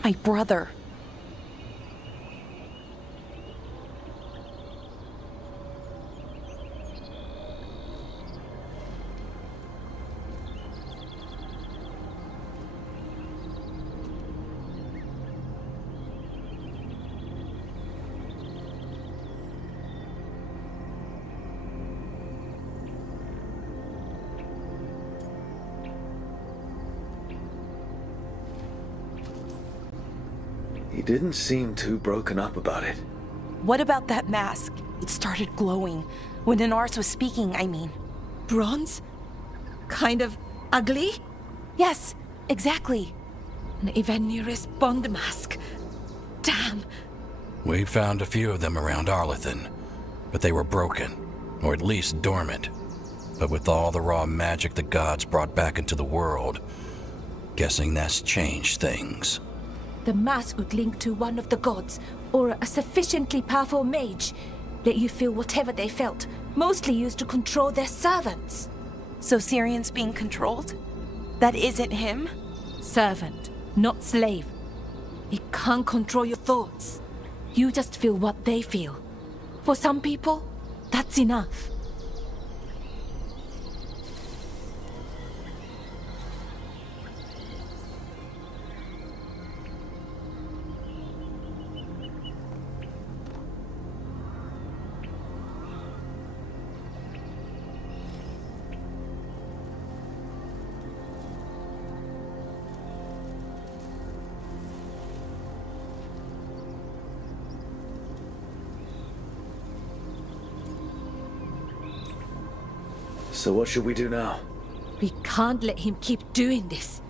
My brother. He didn't seem too broken up about it. What about that mask? It started glowing. When Inars was speaking, I mean. Bronze? Kind of ugly? Yes, exactly. An Evenurus Bond mask. Damn. We found a few of them around Arlathan, but they were broken, or at least dormant. But with all the raw magic the gods brought back into the world, guessing that's changed things. The mask would link to one of the gods, or a sufficiently powerful mage. Let you feel whatever they felt, mostly used to control their servants. So Syrian's being controlled? That isn't him? Servant, not slave. It can't control your thoughts. You just feel what they feel. For some people, that's enough. So what should we do now? We can't let him keep doing this.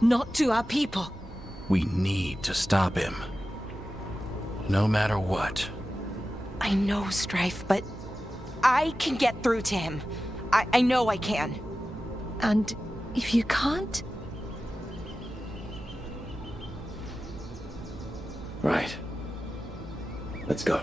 Not to our people. We need to stop him. No matter what. I know, Strife, but I can get through to him. I know I can. And if you can't? Right. Let's go.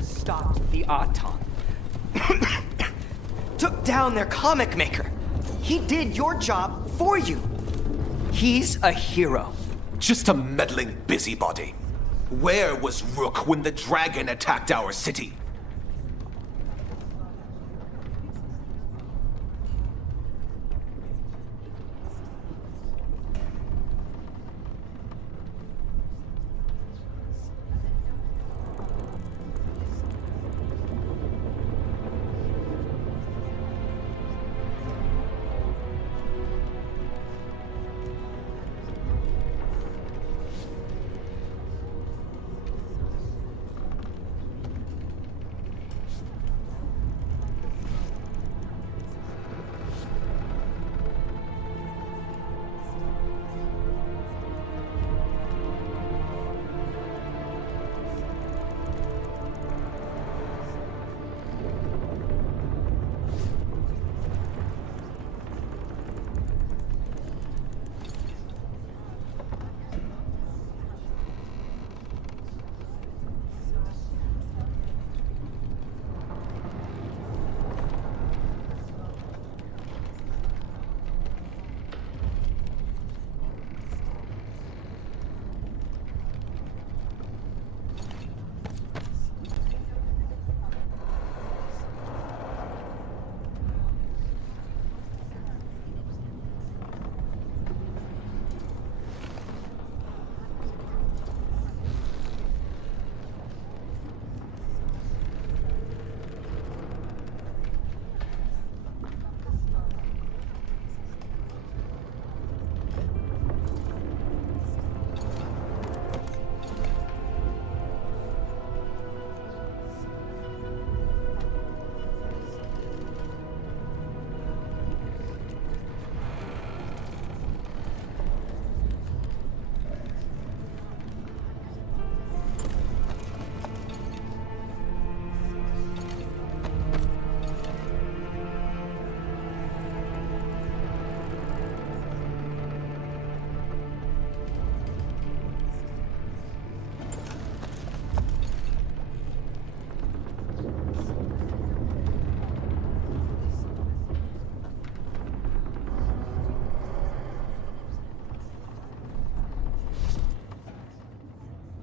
Stopped the Auton. Took down their comic maker. He did your job for you. He's a hero. Just a meddling busybody. Where was Rook when the dragon attacked our city?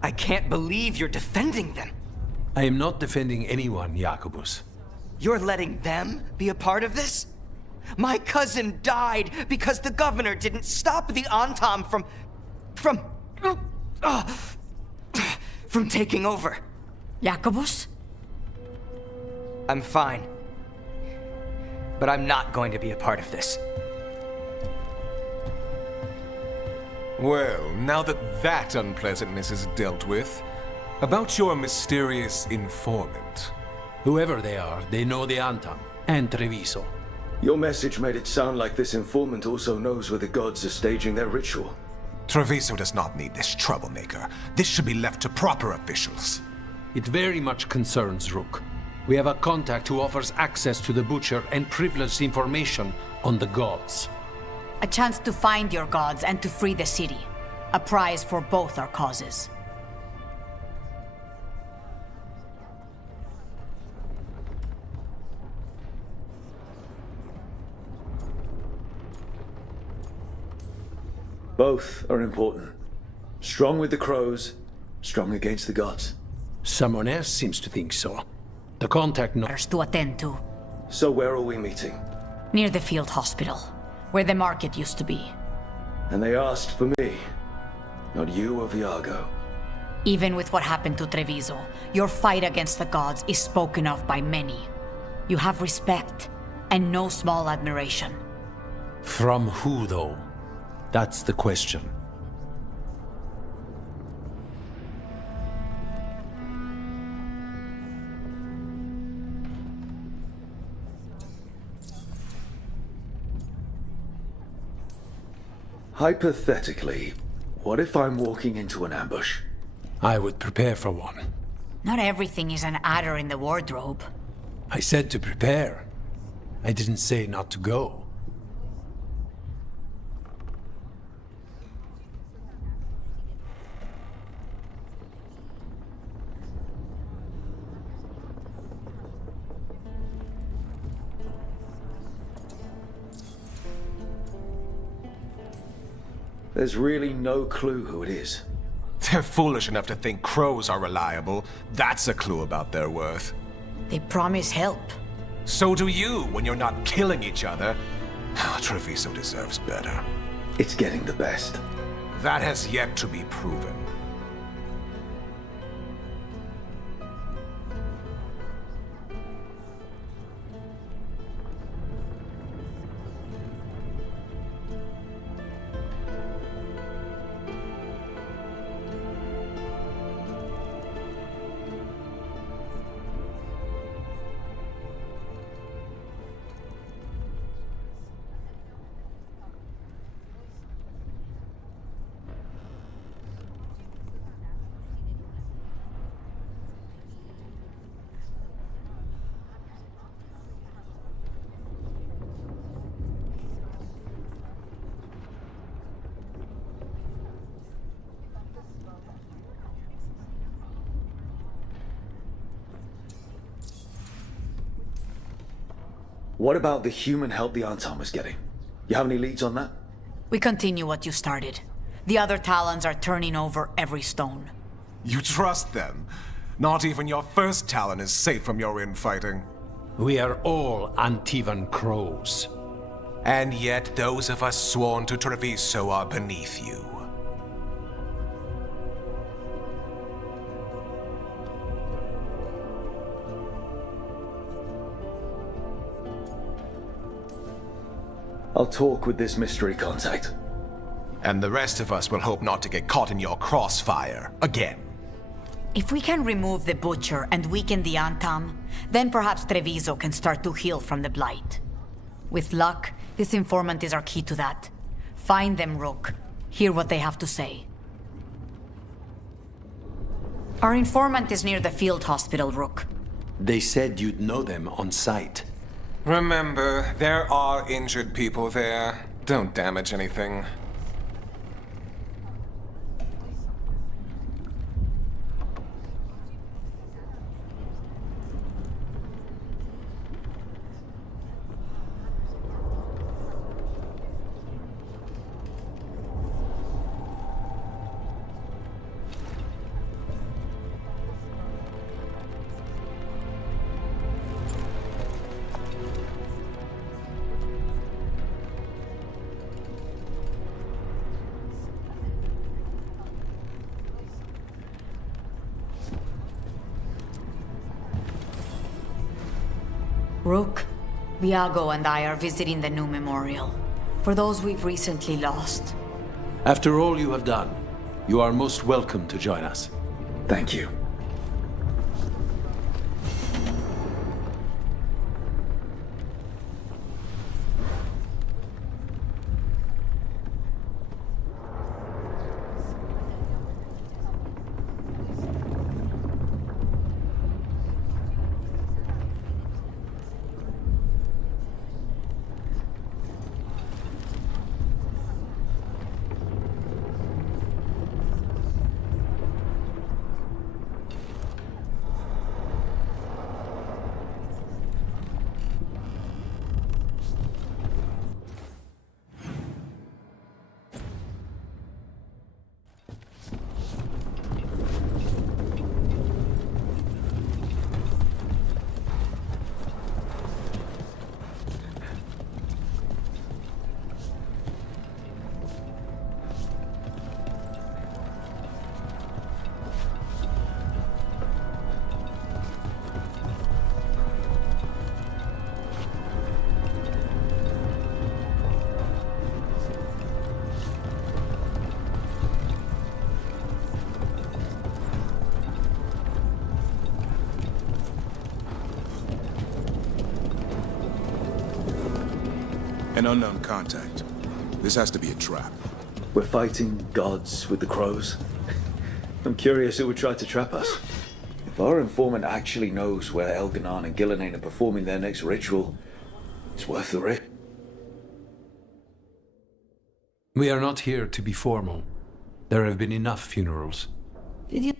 I can't believe you're defending them. I am not defending anyone, Jacobus. You're letting them be a part of this? My cousin died because the governor didn't stop the Antam from taking over. Jacobus? I'm fine. But I'm not going to be a part of this. Well, now that unpleasantness is dealt with, about your mysterious informant. Whoever they are, they know the Antam and Treviso. Your message made it sound like this informant also knows where the gods are staging their ritual. Treviso does not need this troublemaker. This should be left to proper officials. It very much concerns Rook. We have a contact who offers access to the Butcher and privileged information on the gods. A chance to find your gods and to free the city. A prize for both our causes. Both are important. Strong with the crows, strong against the gods. Someone else seems to think so. The contact knows to attend to. So where are we meeting? Near the field hospital, where the market used to be. And they asked for me, not you or Viago. Even with what happened to Treviso, your fight against the gods is spoken of by many. You have respect, and no small admiration. From who, though? That's the question. Hypothetically, what if I'm walking into an ambush? I would prepare for one. Not everything is an adder in the wardrobe. I said to prepare. I didn't say not to go. There's really no clue who it is. They're foolish enough to think crows are reliable. That's a clue about their worth. They promise help. So do you when you're not killing each other. Treviso deserves better. It's getting the best. That has yet to be proven. What about the human help the Antam is getting? You have any leads on that? We continue what you started. The other Talons are turning over every stone. You trust them? Not even your first Talon is safe from your infighting. We are all Antivan crows. And yet those of us sworn to Treviso are beneath you. I'll talk with this mystery contact. And the rest of us will hope not to get caught in your crossfire again. If we can remove the Butcher and weaken the Antam, then perhaps Treviso can start to heal from the Blight. With luck, this informant is our key to that. Find them, Rook. Hear what they have to say. Our informant is near the field hospital, Rook. They said you'd know them on sight. Remember, there are injured people there. Don't damage anything. Rook, Viago and I are visiting the new memorial for those we've recently lost. After all you have done, you are most welcome to join us. Thank you. An unknown contact. This has to be a trap. We're fighting gods with the crows. I'm curious who would try to trap us. If our informant actually knows where Elganon and Gillenane are performing their next ritual, it's worth the risk. We are not here to be formal. There have been enough funerals. Did you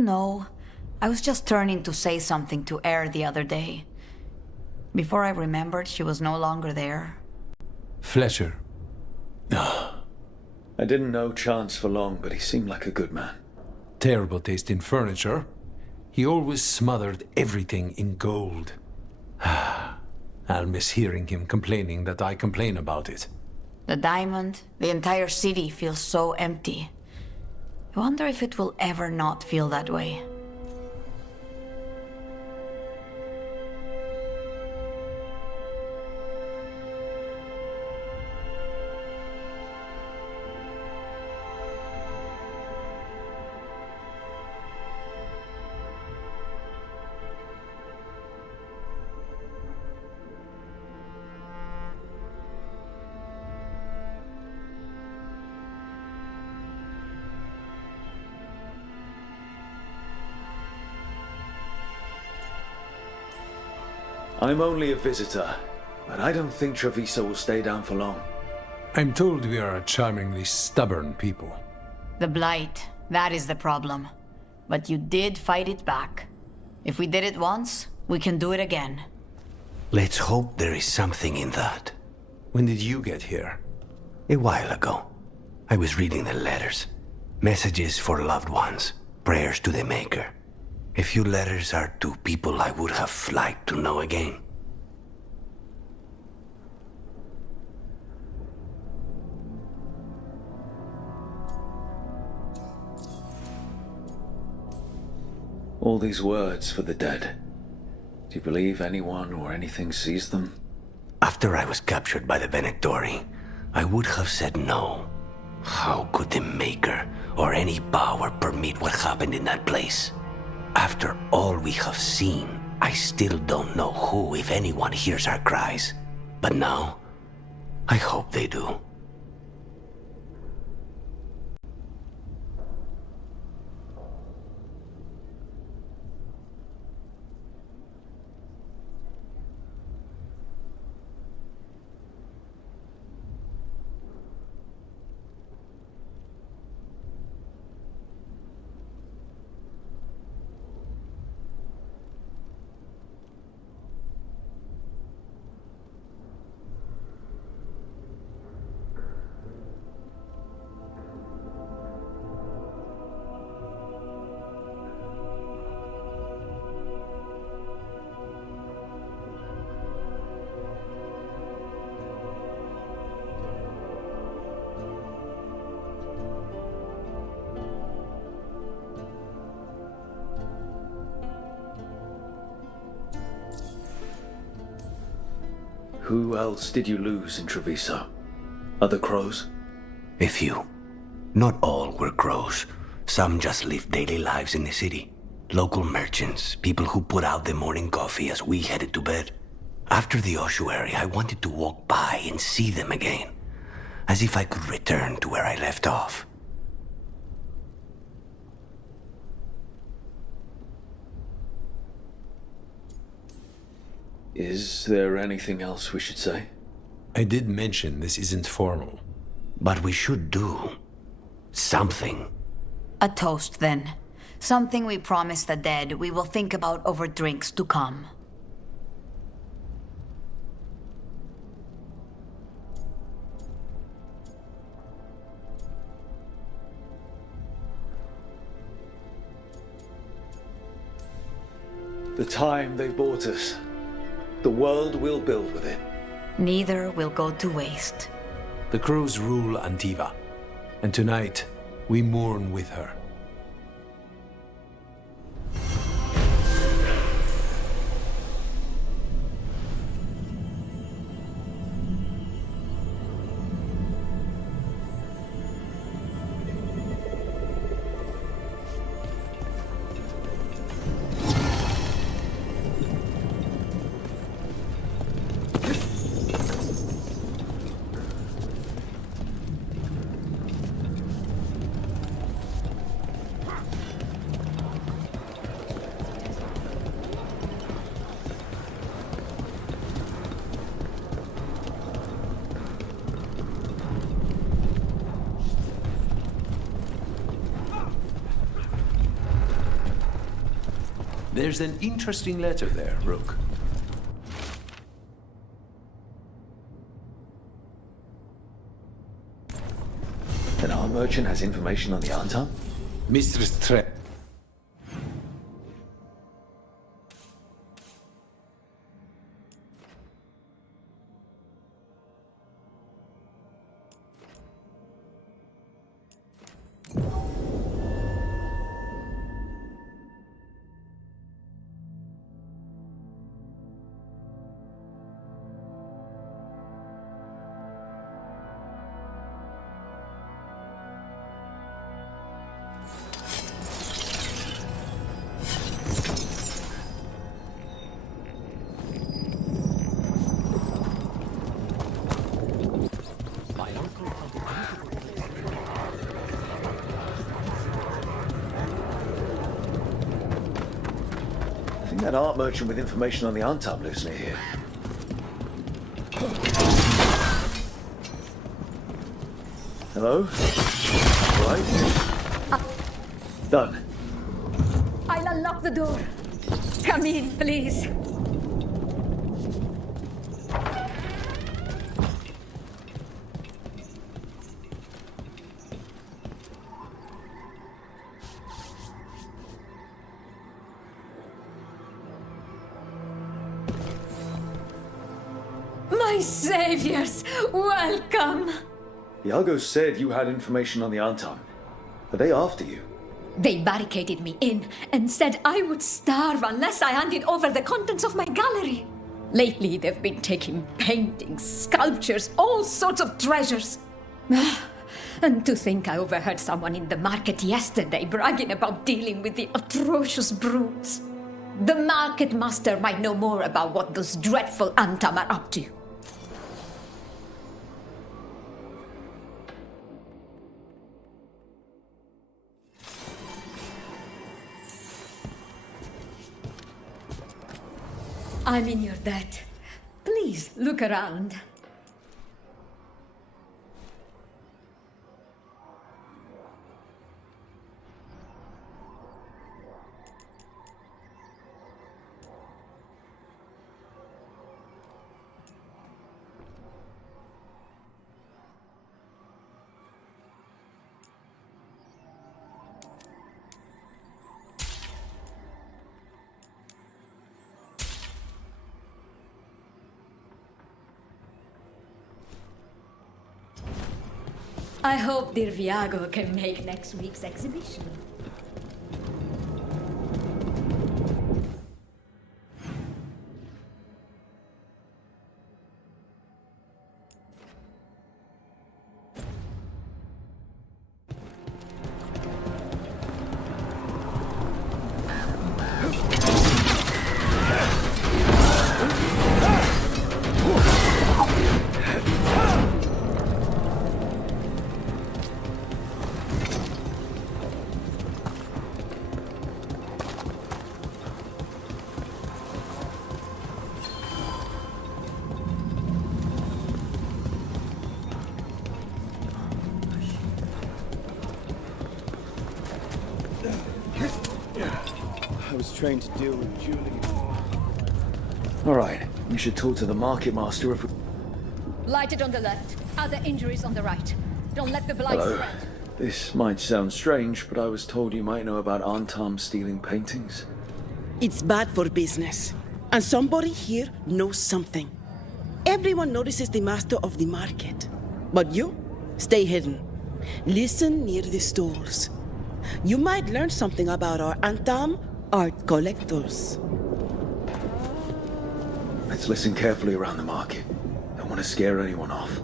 No, I was just turning to say something to Air the other day. Before I remembered, she was no longer there. Fletcher. I didn't know Chance for long, but he seemed like a good man. Terrible taste in furniture. He always smothered everything in gold. I'll miss hearing him complaining that I complain about it. The diamond, the entire city feels so empty. I wonder if it will ever not feel that way. I'm only a visitor, but I don't think Treviso will stay down for long. I'm told we are a charmingly stubborn people. The Blight, that is the problem. But you did fight it back. If we did it once, we can do it again. Let's hope there is something in that. When did you get here? A while ago. I was reading the letters. Messages for loved ones. Prayers to the Maker. A few letters are to people I would have liked to know again. All these words for the dead. Do you believe anyone or anything sees them? After I was captured by the Venatori, I would have said no. How could the Maker or any power permit what happened in that place? After all we have seen, I still don't know who, if anyone, hears our cries. But now, I hope they do. Who else did you lose in Treviso? Other crows? A few. Not all were crows. Some just lived daily lives in the city. Local merchants, people who put out the morning coffee as we headed to bed. After the ossuary, I wanted to walk by and see them again, as if I could return to where I left off. Is there anything else we should say? I did mention this isn't formal. But we should do something. A toast, then. Something we promise the dead we will think about over drinks to come. The time they bought us. The world we'll build with it. Neither will go to waste. The crows rule Antiva, and tonight we mourn with her. There's an interesting letter there, Rook. An art merchant has information on the Antam? Mistress Tre... I think that art merchant with information on the Antam lives near here. Hello? Right? Done. I'll unlock the door. Come in, please. My saviors, welcome! Iago said you had information on the Antam. Are they after you? They barricaded me in and said I would starve unless I handed over the contents of my gallery. Lately, they've been taking paintings, sculptures, all sorts of treasures. And to think I overheard someone in the market yesterday bragging about dealing with the atrocious brutes. The market master might know more about what those dreadful Antam are up to. I'm in your debt. Please look around. I hope dear Viago can make next week's exhibition. I was trained to deal with Julie. All right, we should talk to the market master if we... Lighted on the left, other injuries on the right. Don't let the blight Hello. spread. This might sound strange, but I was told you might know about Antam stealing paintings. It's bad for business. And somebody here knows something. Everyone notices the master of the market. But you, stay hidden. Listen near the stores. You might learn something about our Antam art collectors. Let's listen carefully around the market. Don't want to scare anyone off.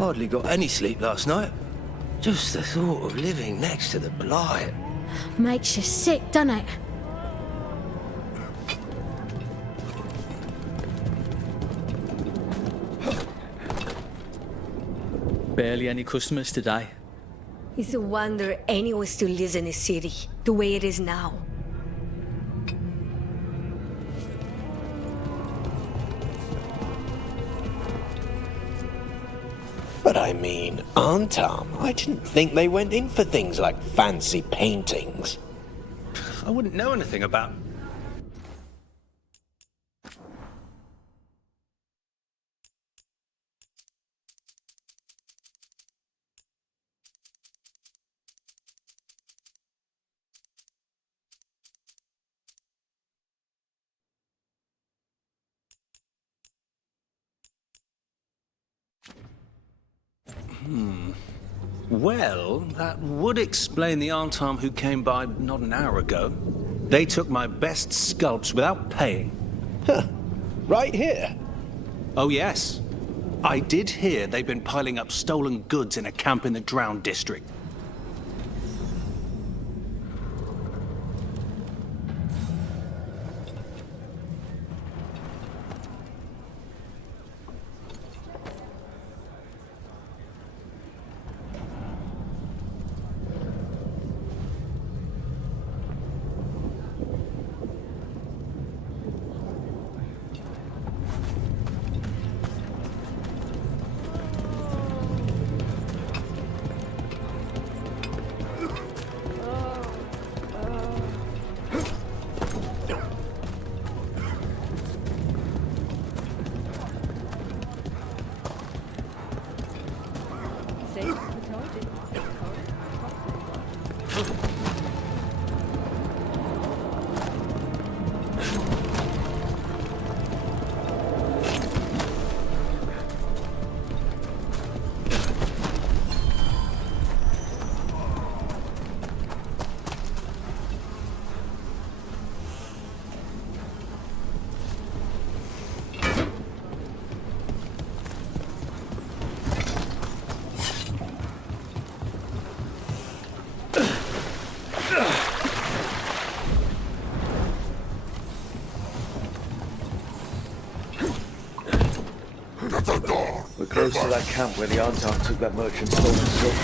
hardly got any sleep last night. Just the thought of living next to the Blight. Makes you sick, doesn't it? Barely any customers today. It's a wonder anyone still lives in the city, the way it is now. But I mean, Antam, I didn't think they went in for things like fancy paintings. I wouldn't know anything about... Well, that would explain the Antam who came by not an hour ago. They took my best sculpts without paying. Huh. Right here? Oh, yes. I did hear they've been piling up stolen goods in a camp in the Drowned District. We're close to that camp where the Antam took that merchant's stolen silk.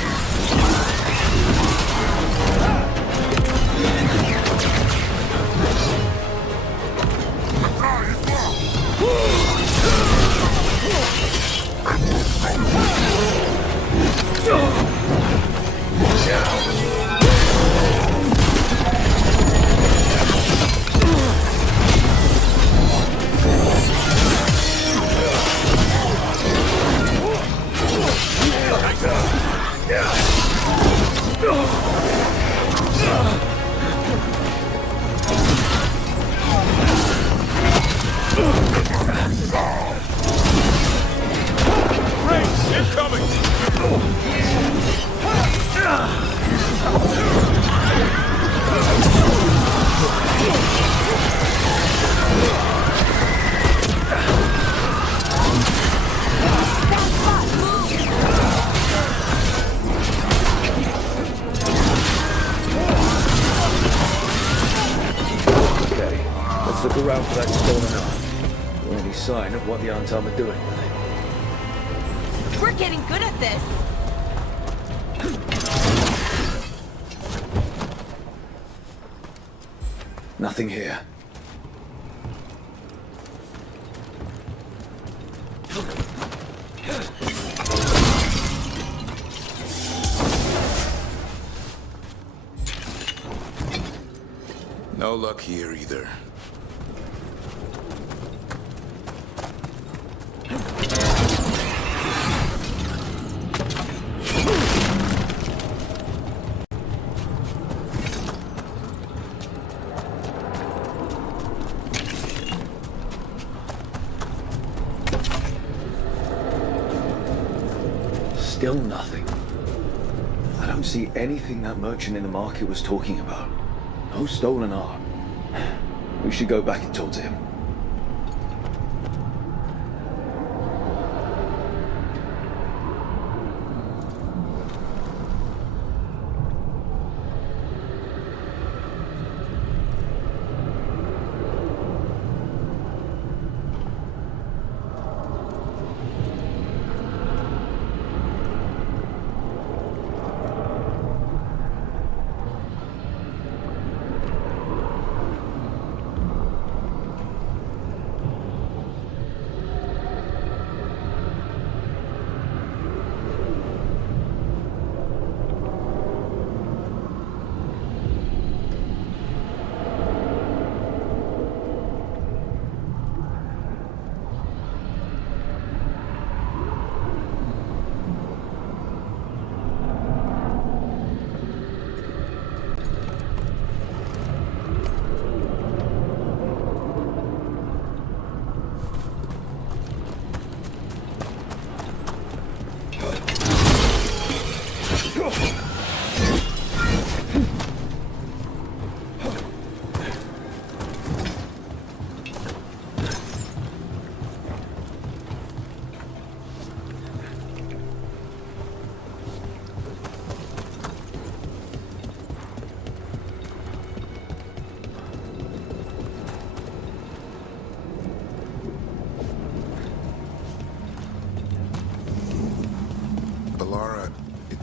Look around for that stolen arm. Or any sign of what the Antam are doing with it. We're getting good at this. Nothing here. No luck here either. Still nothing. I don't see anything that merchant in the market was talking about. No stolen arm. We should go back and talk to him.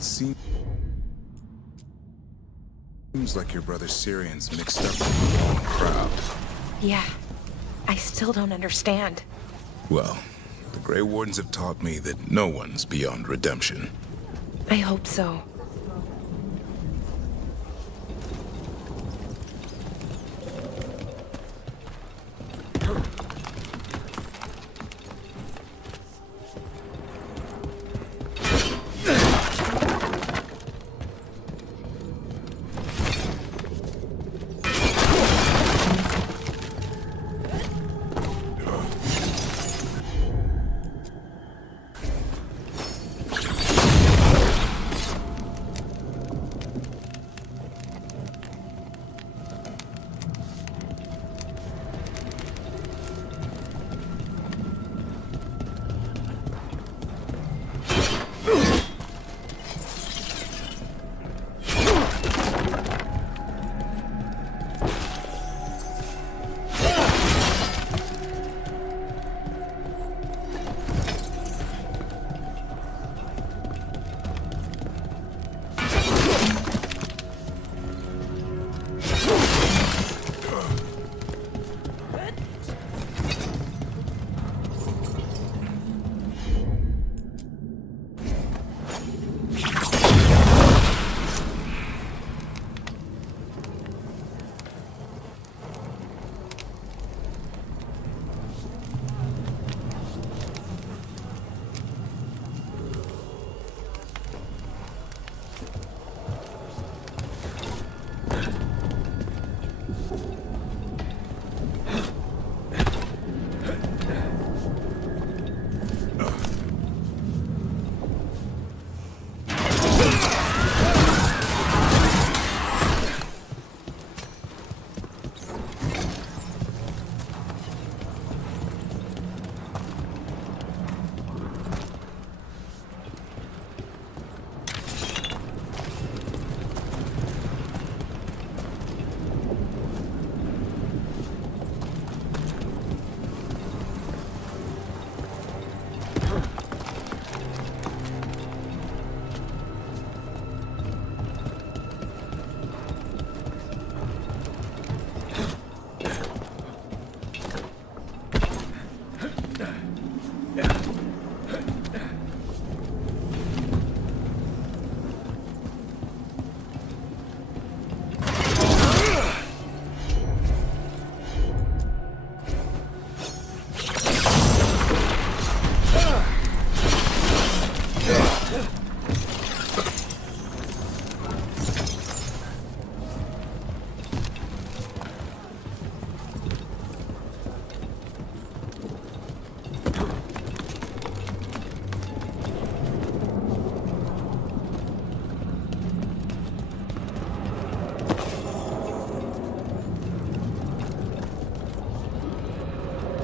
Seems like your brother Syrian's mixed up with the wrong crowd. Yeah, I still don't understand. Well, the Grey Wardens have taught me that no one's beyond redemption. I hope so.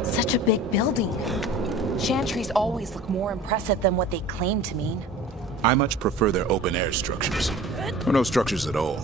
Such a big building. Chantries always look more impressive than what they claim to mean. I much prefer their open-air structures. Or no structures at all.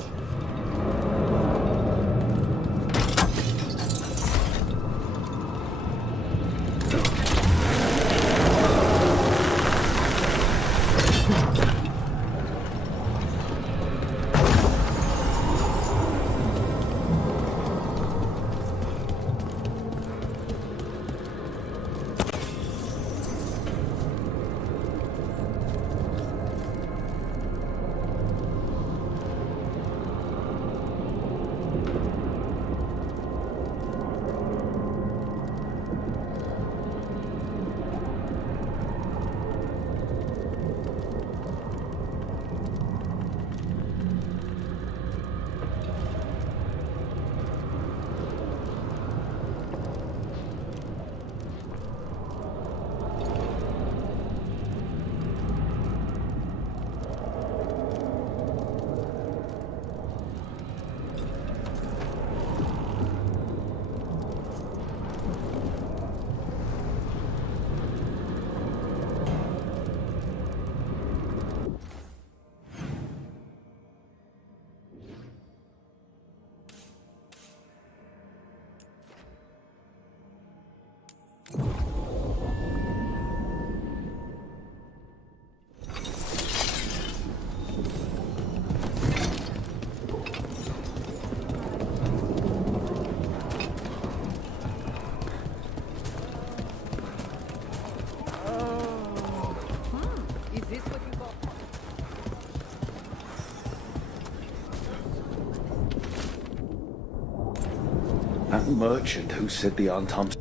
That merchant who said the Antam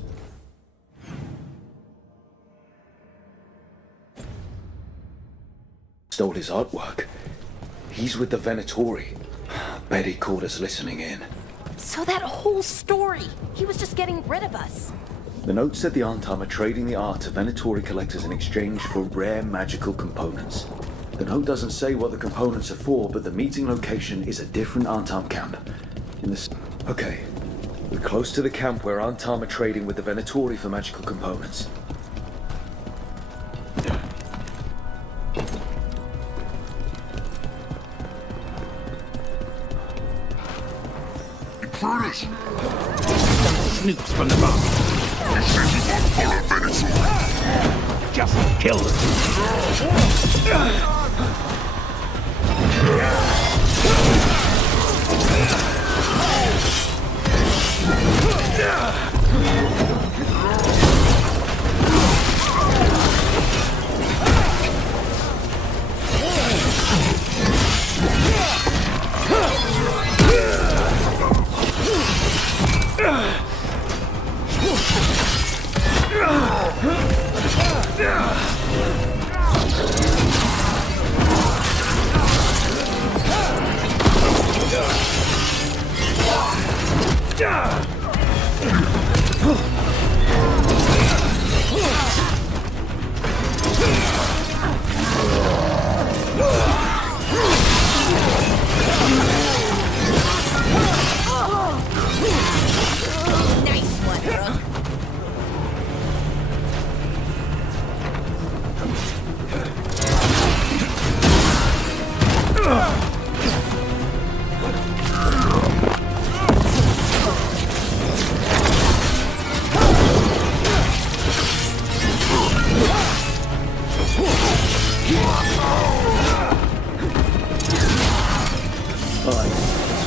stole his artwork. He's with the Venatori. Bet he caught us listening in. So that whole story, he was just getting rid of us. The note said the Antam are trading the art to Venatori collectors in exchange for rare magical components. The note doesn't say what the components are for, but the meeting location is a different Antam camp. Okay, we're close to the camp where Antam are trading with the Venatori for magical components. Intruders! Snoops from the bar. You said you won't follow Venatori. Just kill them.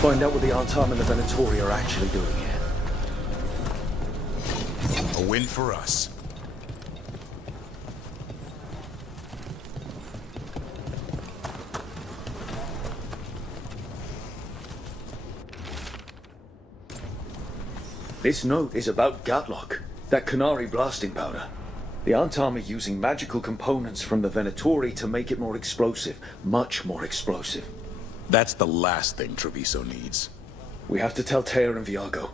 Find out what the Antam and the Venatori are actually doing here. A win for us. This note is about Gatlock, that Canary blasting powder. The Antam are using magical components from the Venatori to make it more explosive, much more explosive. That's the last thing Treviso needs. We have to tell Tear and Viago.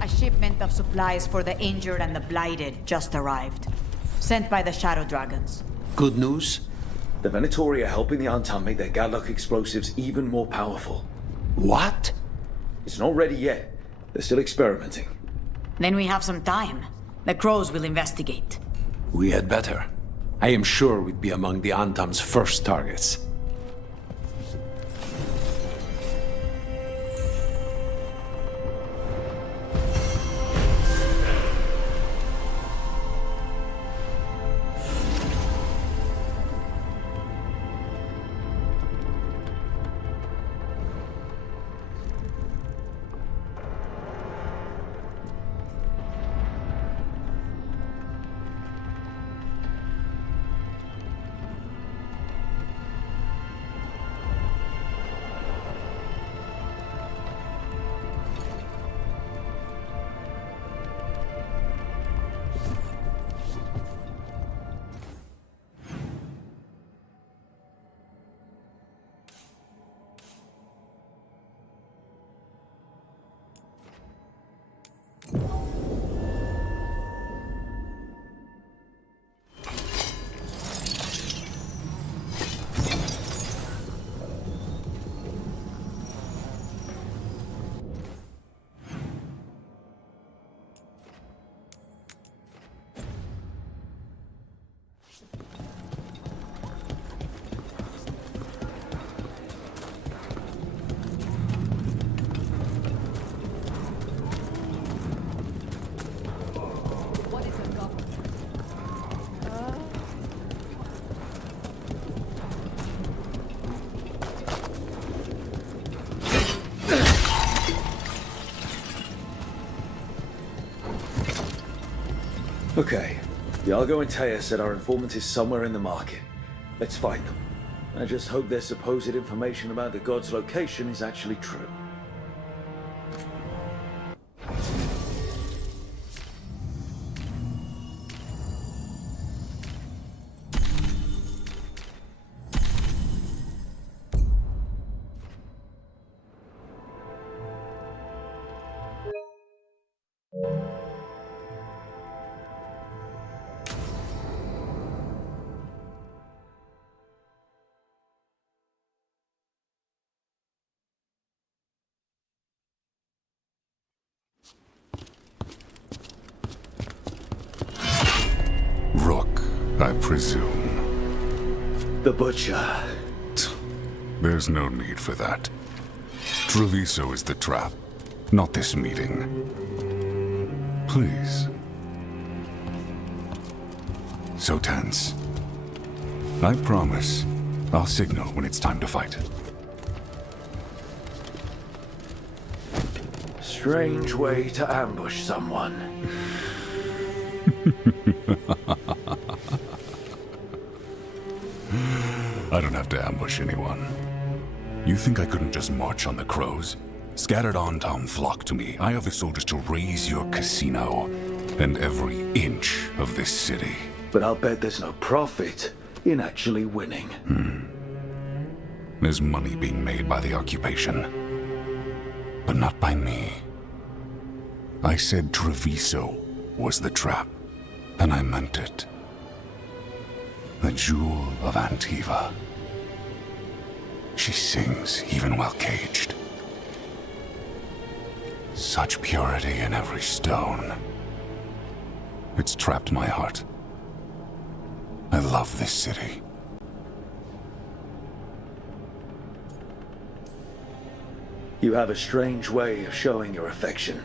A shipment of supplies for the injured and the blighted just arrived. Sent by the Shadow Dragons. Good news? The Venatori are helping the Antam make their Gatlock explosives even more powerful. What? It's not ready yet. They're still experimenting. Then we have some time. The Crows will investigate. We had better. I am sure we'd be among the Antam's first targets. Okay. Iago and Taya said our informant is somewhere in the market. Let's find them. I just hope their supposed information about the god's location is actually true. Rook, I presume. The Butcher. There's no need for that. Treviso is the trap, not this meeting. Please. So tense. I promise, I'll signal when it's time to fight. Strange way to ambush someone. I don't have to ambush anyone. You think I couldn't just march on the crows? Scattered on town flock to me. I have the soldiers to raise your casino and every inch of this city. But I'll bet there's no profit in actually winning. There's money being made by the occupation, but not by me. I said Treviso was the trap, and I meant it. The Jewel of Antiva. She sings even while caged. Such purity in every stone. It's trapped my heart. I love this city. You have a strange way of showing your affection.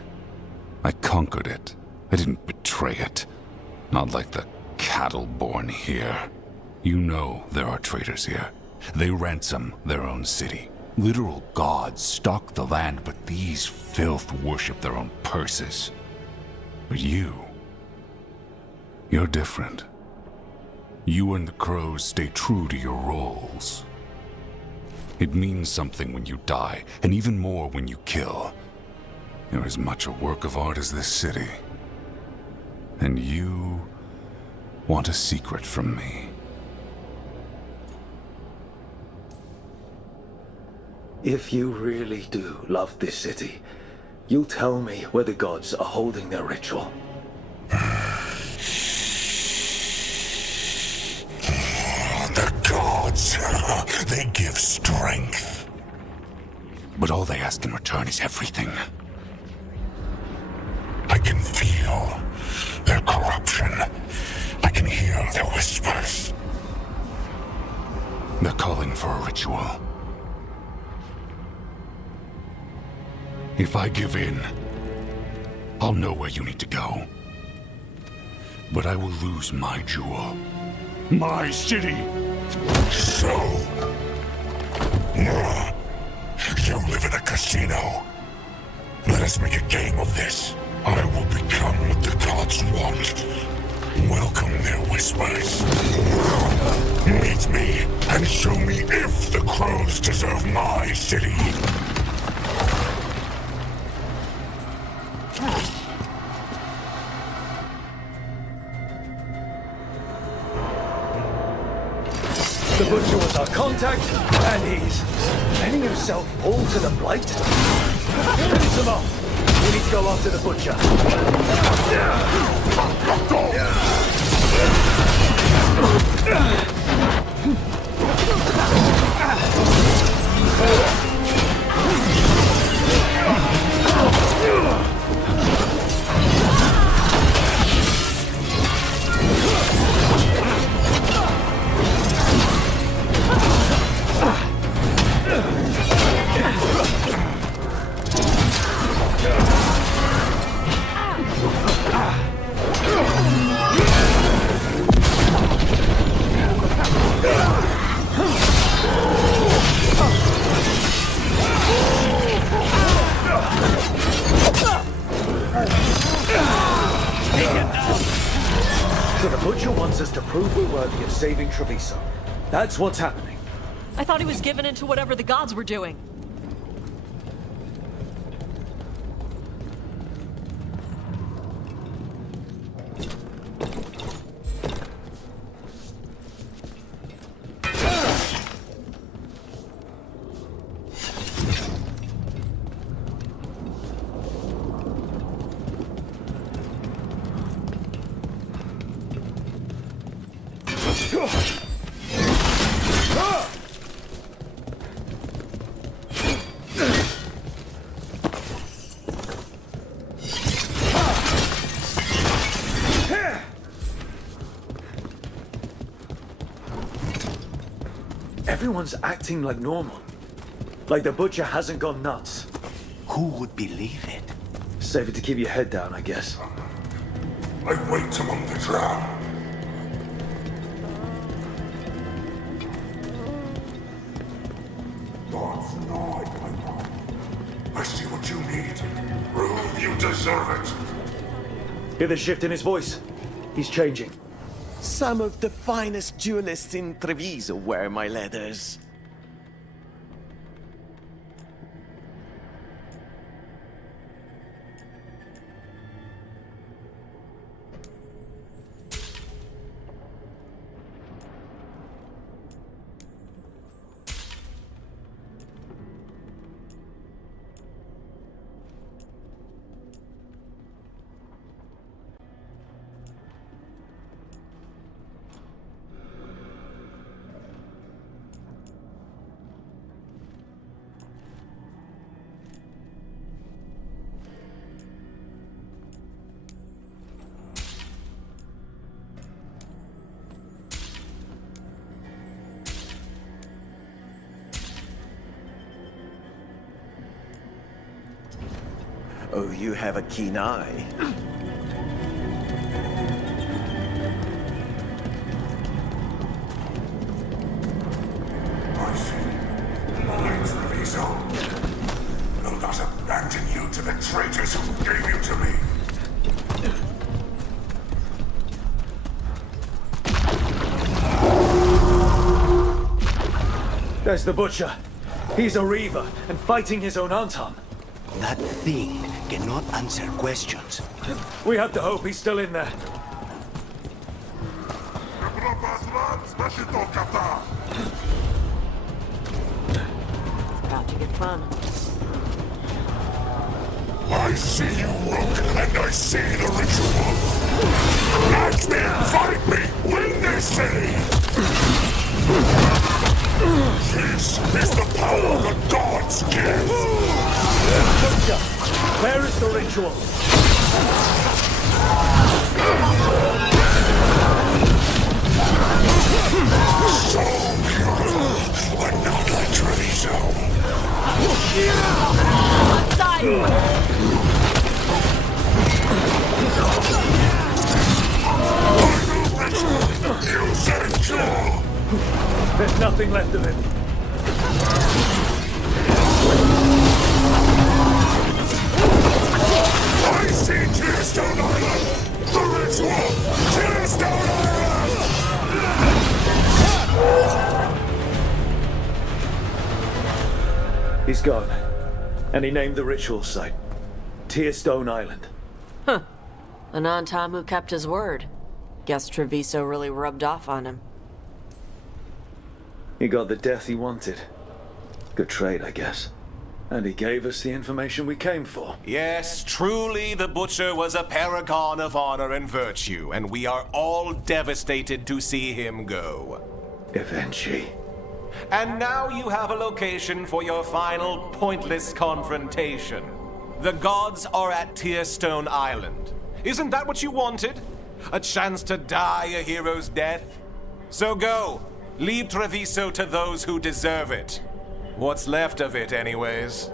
I conquered it. I didn't betray it. Not like the cattle born here. You know there are traitors here. They ransom their own city. Literal gods stalk the land, but these filth worship their own purses. But you're different. You and the crows stay true to your roles. It means something when you die, and even more when you kill. You're as much a work of art as this city. And you want a secret from me. If you really do love this city, you'll tell me where the gods are holding their ritual. The gods, they give strength. But all they ask in return is everything. I can feel their corruption. I can hear their whispers. They're calling for a ritual. If I give in, I'll know where you need to go. But I will lose my jewel. My city! So... you live in a casino. Let us make a game of this. I will become what the gods want. Welcome their whispers. Meet me and show me if the crows deserve my city. The Butcher was our contact, and he's letting himself fall to the blight. Finish them off. We need to go after the Butcher. wants us to prove we're worthy of saving Treviso. That's what's happening. I thought he was given into whatever the gods were doing. Everyone's acting like normal. Like the butcher hasn't gone nuts. Who would believe it? Safer to keep your head down, I guess. I wait among the drow. God's Lord, I see what you need. Prove you deserve it. Hear the shift in his voice? He's changing. Some of the finest duelists in Treviso wear my leathers. Oh, you have a keen eye. I see. My Treviso. Will not abandon you to the traitors who gave you to me. There's the butcher. He's a reaver and fighting his own Anton. That thing cannot answer questions. We have to hope he's still in there. It's about to get fun. I see you, Rook, and I see the ritual. Act me and fight me, win this city! This is the power the gods give! Butcher, where is the ritual? So beautiful, another Treviso. You said kill! There's nothing left of him. I see Tearstone Island! The ritual! Tearstone Island! He's gone. And he named the ritual site Tearstone Island. Huh. An Antam who kept his word. Guess Treviso really rubbed off on him. He got the death he wanted. Good trade, I guess. And he gave us the information we came for. Yes, truly the Butcher was a paragon of honor and virtue, and we are all devastated to see him go. Eventually. And now you have a location for your final pointless confrontation. The gods are at Tearstone Island. Isn't that what you wanted? A chance to die a hero's death? So go. Leave Treviso to those who deserve it. What's left of it, anyways.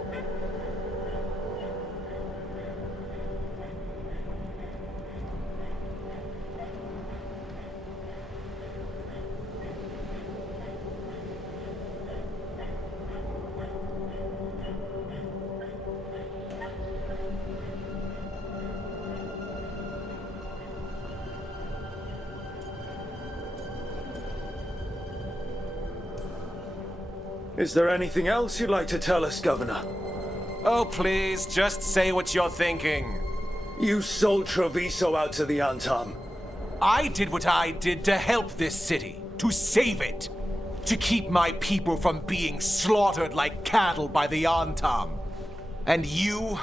Is there anything else you'd like to tell us, Governor? Oh, please, just say what you're thinking. You sold Treviso out to the Antam. I did what I did to help this city, to save it, to keep my people from being slaughtered like cattle by the Antam. And you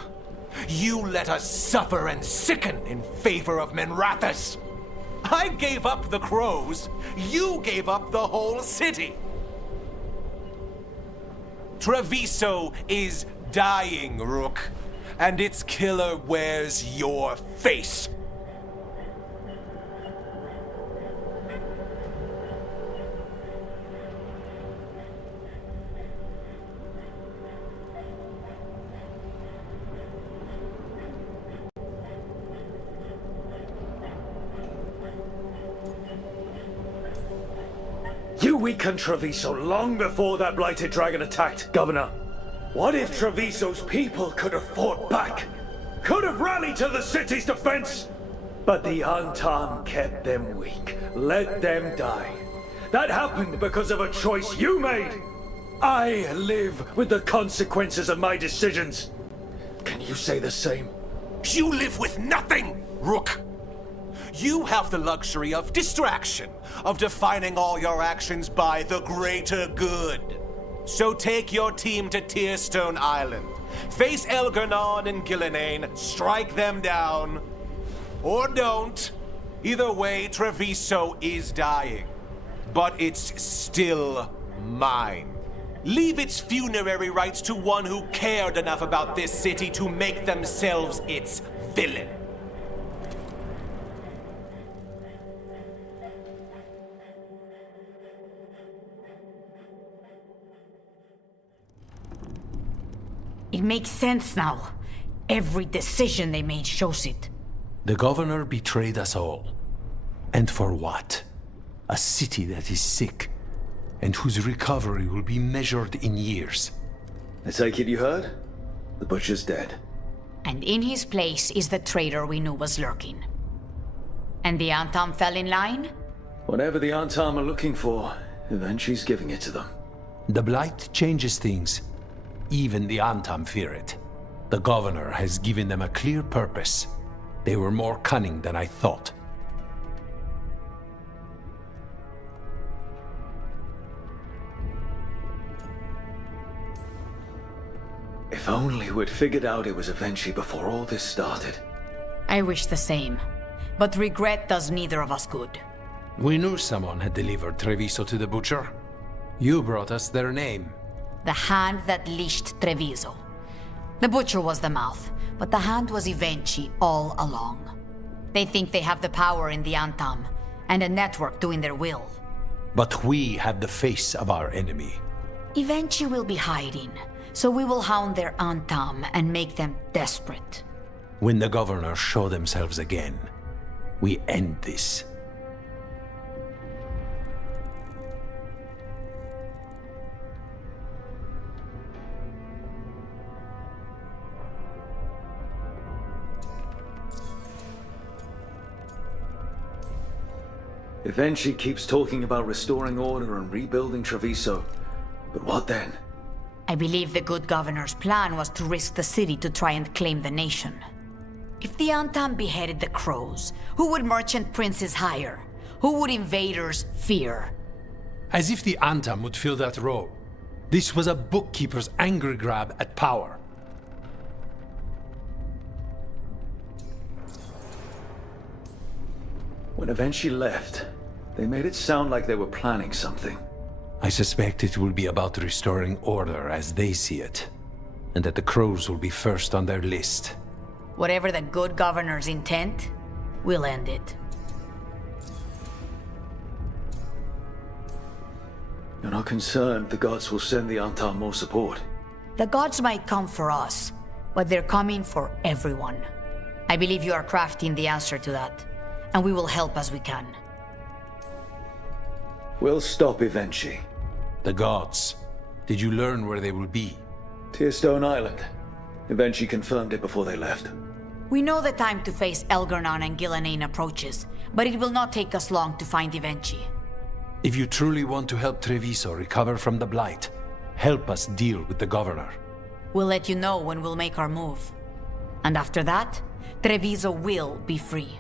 let us suffer and sicken in favor of Minrathous. I gave up the crows, you gave up the whole city. Treviso is dying, Rook, and its killer wears your face. You weakened Treviso long before that blighted dragon attacked, Governor. What if Treviso's people could have fought back? Could have rallied to the city's defense? But the Antam kept them weak, let them die. That happened because of a choice you made. I live with the consequences of my decisions. Can you say the same? You live with nothing, Rook. You have the luxury of distraction, of defining all your actions by the greater good. So take your team to Tearstone Island. Face Elgarnon and Gillinane, strike them down. Or don't. Either way, Treviso is dying. But it's still mine. Leave its funerary rites to one who cared enough about this city to make themselves its villain. It makes sense now. Every decision they made shows it. The governor betrayed us all. And for what? A city that is sick, and whose recovery will be measured in years. I take it you heard? The butcher's dead. And in his place is the traitor we knew was lurking. And the Antam fell in line? Whatever the Antam are looking for, Eventu's giving it to them. The Blight changes things. Even the Antam fear it. The governor has given them a clear purpose. They were more cunning than I thought. If only we'd figured out it was Evenchi before all this started. I wish the same. But regret does neither of us good. We knew someone had delivered Treviso to the butcher. You brought us their name. The hand that leashed Treviso. The butcher was the mouth, but the hand was Evenchi all along. They think they have the power in the Antam, and a network doing their will. But we have the face of our enemy. Evenchi will be hiding, so we will hound their Antam and make them desperate. When the governors show themselves again, we end this. Evenchi keeps talking about restoring order and rebuilding Treviso. But what then? I believe the good governor's plan was to risk the city to try and claim the nation. If the Antam beheaded the crows, who would merchant princes hire? Who would invaders fear? As if the Antam would fill that role. This was a bookkeeper's angry grab at power. When Evenchi left, they made it sound like they were planning something. I suspect it will be about restoring order as they see it, and that the crows will be first on their list. Whatever the good governor's intent, we'll end it. You're not concerned the gods will send the Antam more support? The gods might come for us, but they're coming for everyone. I believe you are crafting the answer to that, and we will help as we can. We'll stop Evenchi. The gods. Did you learn where they will be? Tearstone Island. Evenchi confirmed it before they left. We know the time to face Elgarnon and Gillinane approaches, but it will not take us long to find Evenchi. If you truly want to help Treviso recover from the Blight, help us deal with the governor. We'll let you know when we'll make our move. And after that, Treviso will be free.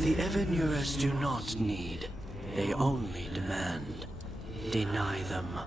The Evanurers do not need. They only demand. Deny them.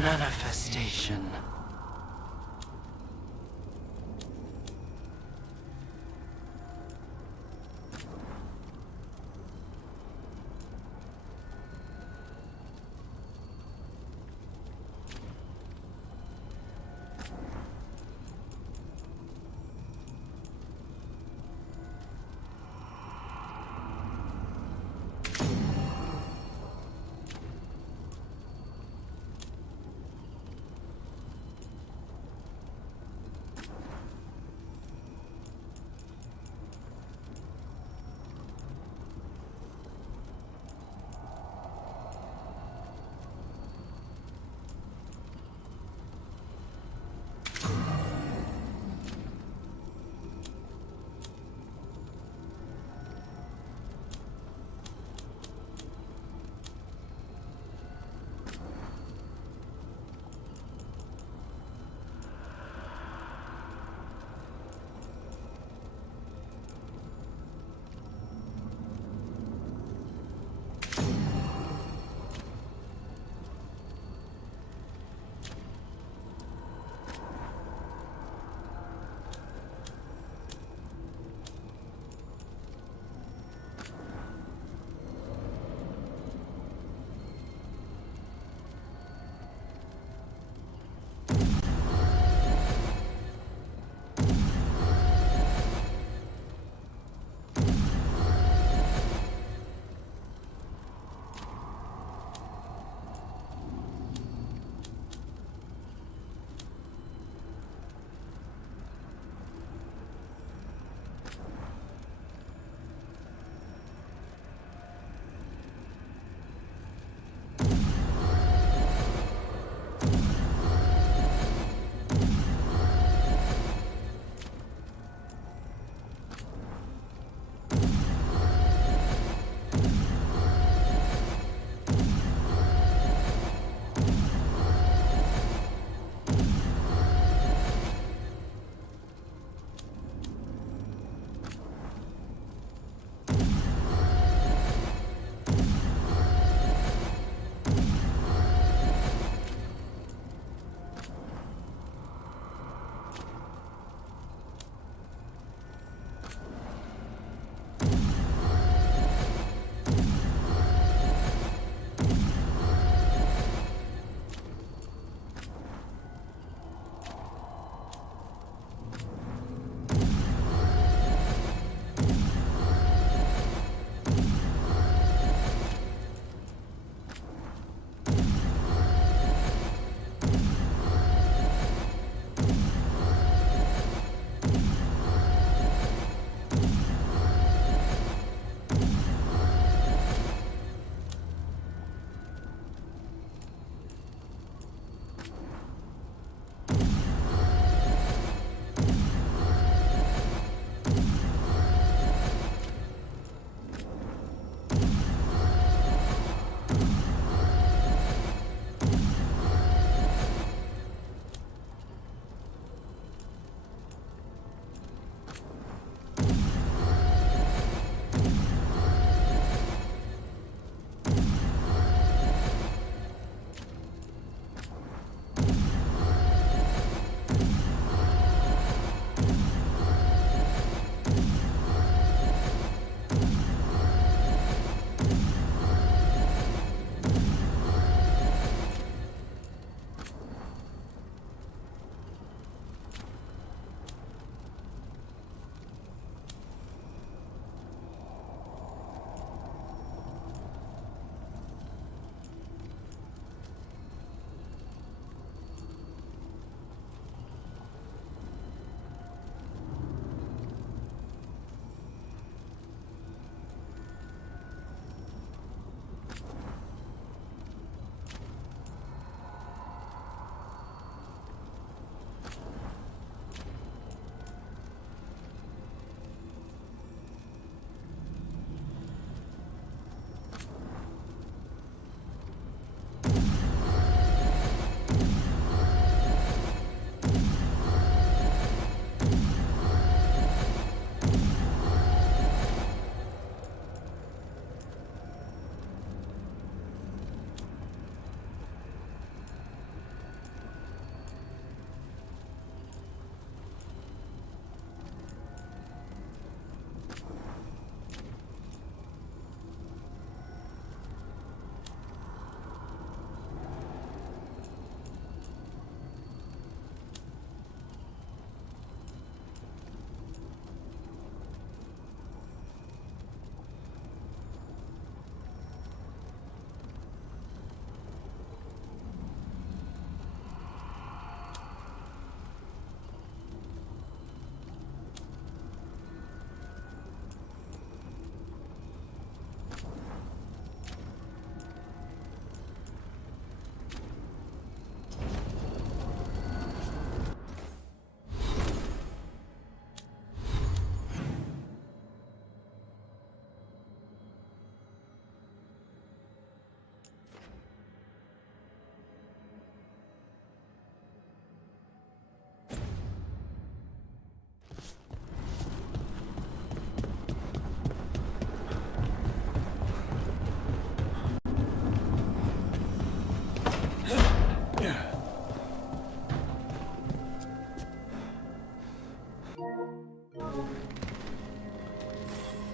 manifestation.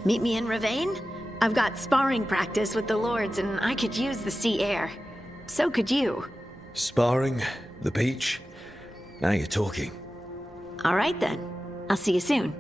Meet me in Ravane? I've got sparring practice with the Lords, and I could use the sea air. So could you. Sparring, the beach. Now you're talking. All right then. I'll see you soon.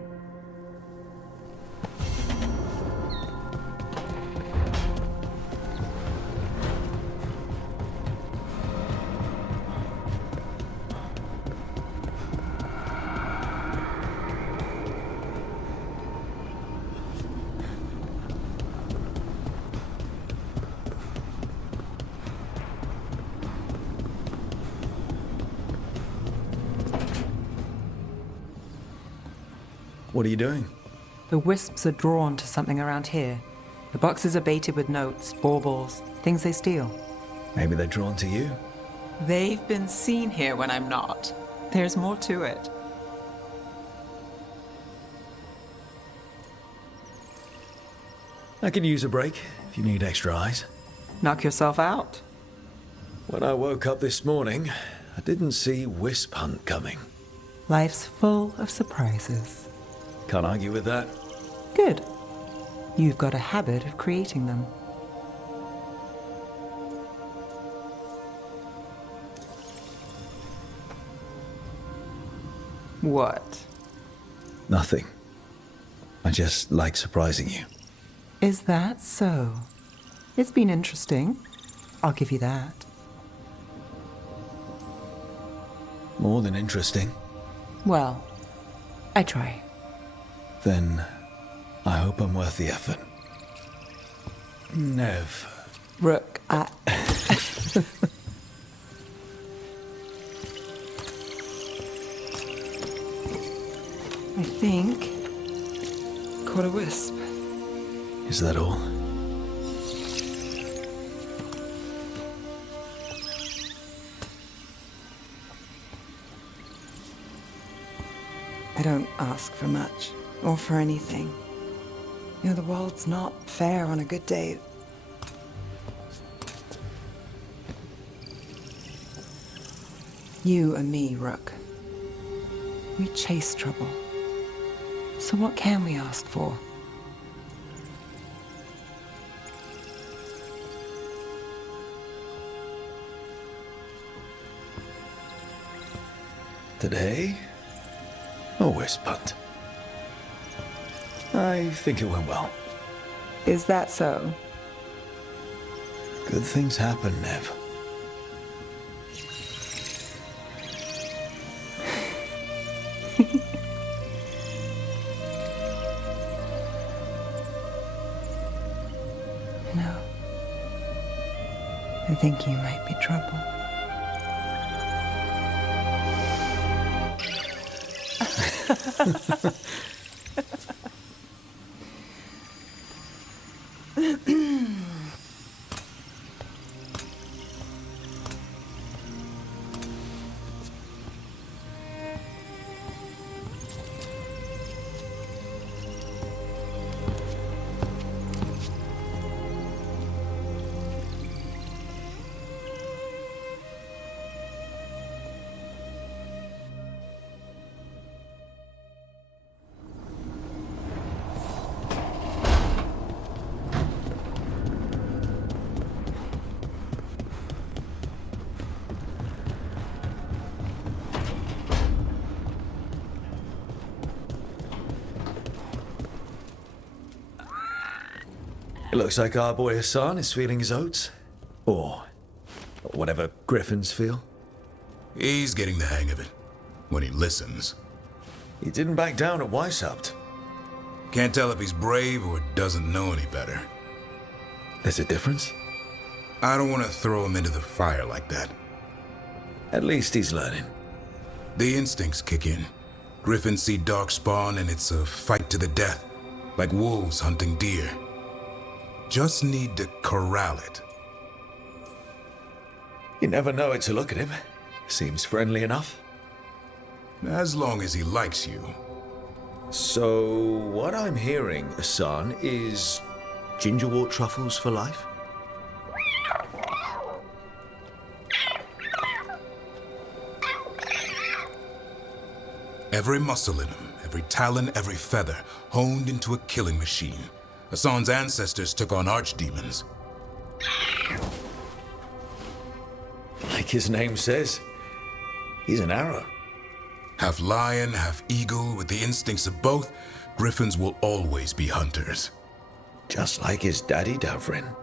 What are you doing? The wisps are drawn to something around here. The boxes are baited with notes, baubles, things they steal. Maybe they're drawn to you. They've been seen here when I'm not. There's more to it. I could use a break if you need extra eyes. Knock yourself out. When I woke up this morning, I didn't see Wisp Hunt coming. Life's full of surprises. Can't argue with that. Good. You've got a habit of creating them. What? Nothing. I just like surprising you. Is that so? It's been interesting. I'll give you that. More than interesting. Well, I try. Then I hope I'm worth the effort. Nev. Rook, I think caught a wisp. Is that all? I don't ask for much, or for anything. You know, the world's not fair on a good day. You and me, Rook. We chase trouble. So what can we ask for? Today? A wisp hunt. I think it went well. Is that so? Good things happen, Nev. No. I think you might be trouble. It looks like our boy Hassan is feeling his oats. Or whatever griffins feel. He's getting the hang of it. When he listens. He didn't back down at Weishaupt. Can't tell if he's brave or doesn't know any better. There's a difference? I don't want to throw him into the fire like that. At least he's learning. The instincts kick in. Griffins see darkspawn and it's a fight to the death. Like wolves hunting deer. Just need to corral it. You never know it to look at him. Seems friendly enough. As long as he likes you. So, what I'm hearing, Hassan, is gingerwort truffles for life? Every muscle in him, every talon, every feather, honed into a killing machine. Hassan's ancestors took on archdemons. Like his name says, he's an arrow. Half lion, half eagle, with the instincts of both, griffins will always be hunters. Just like his daddy, Davrin.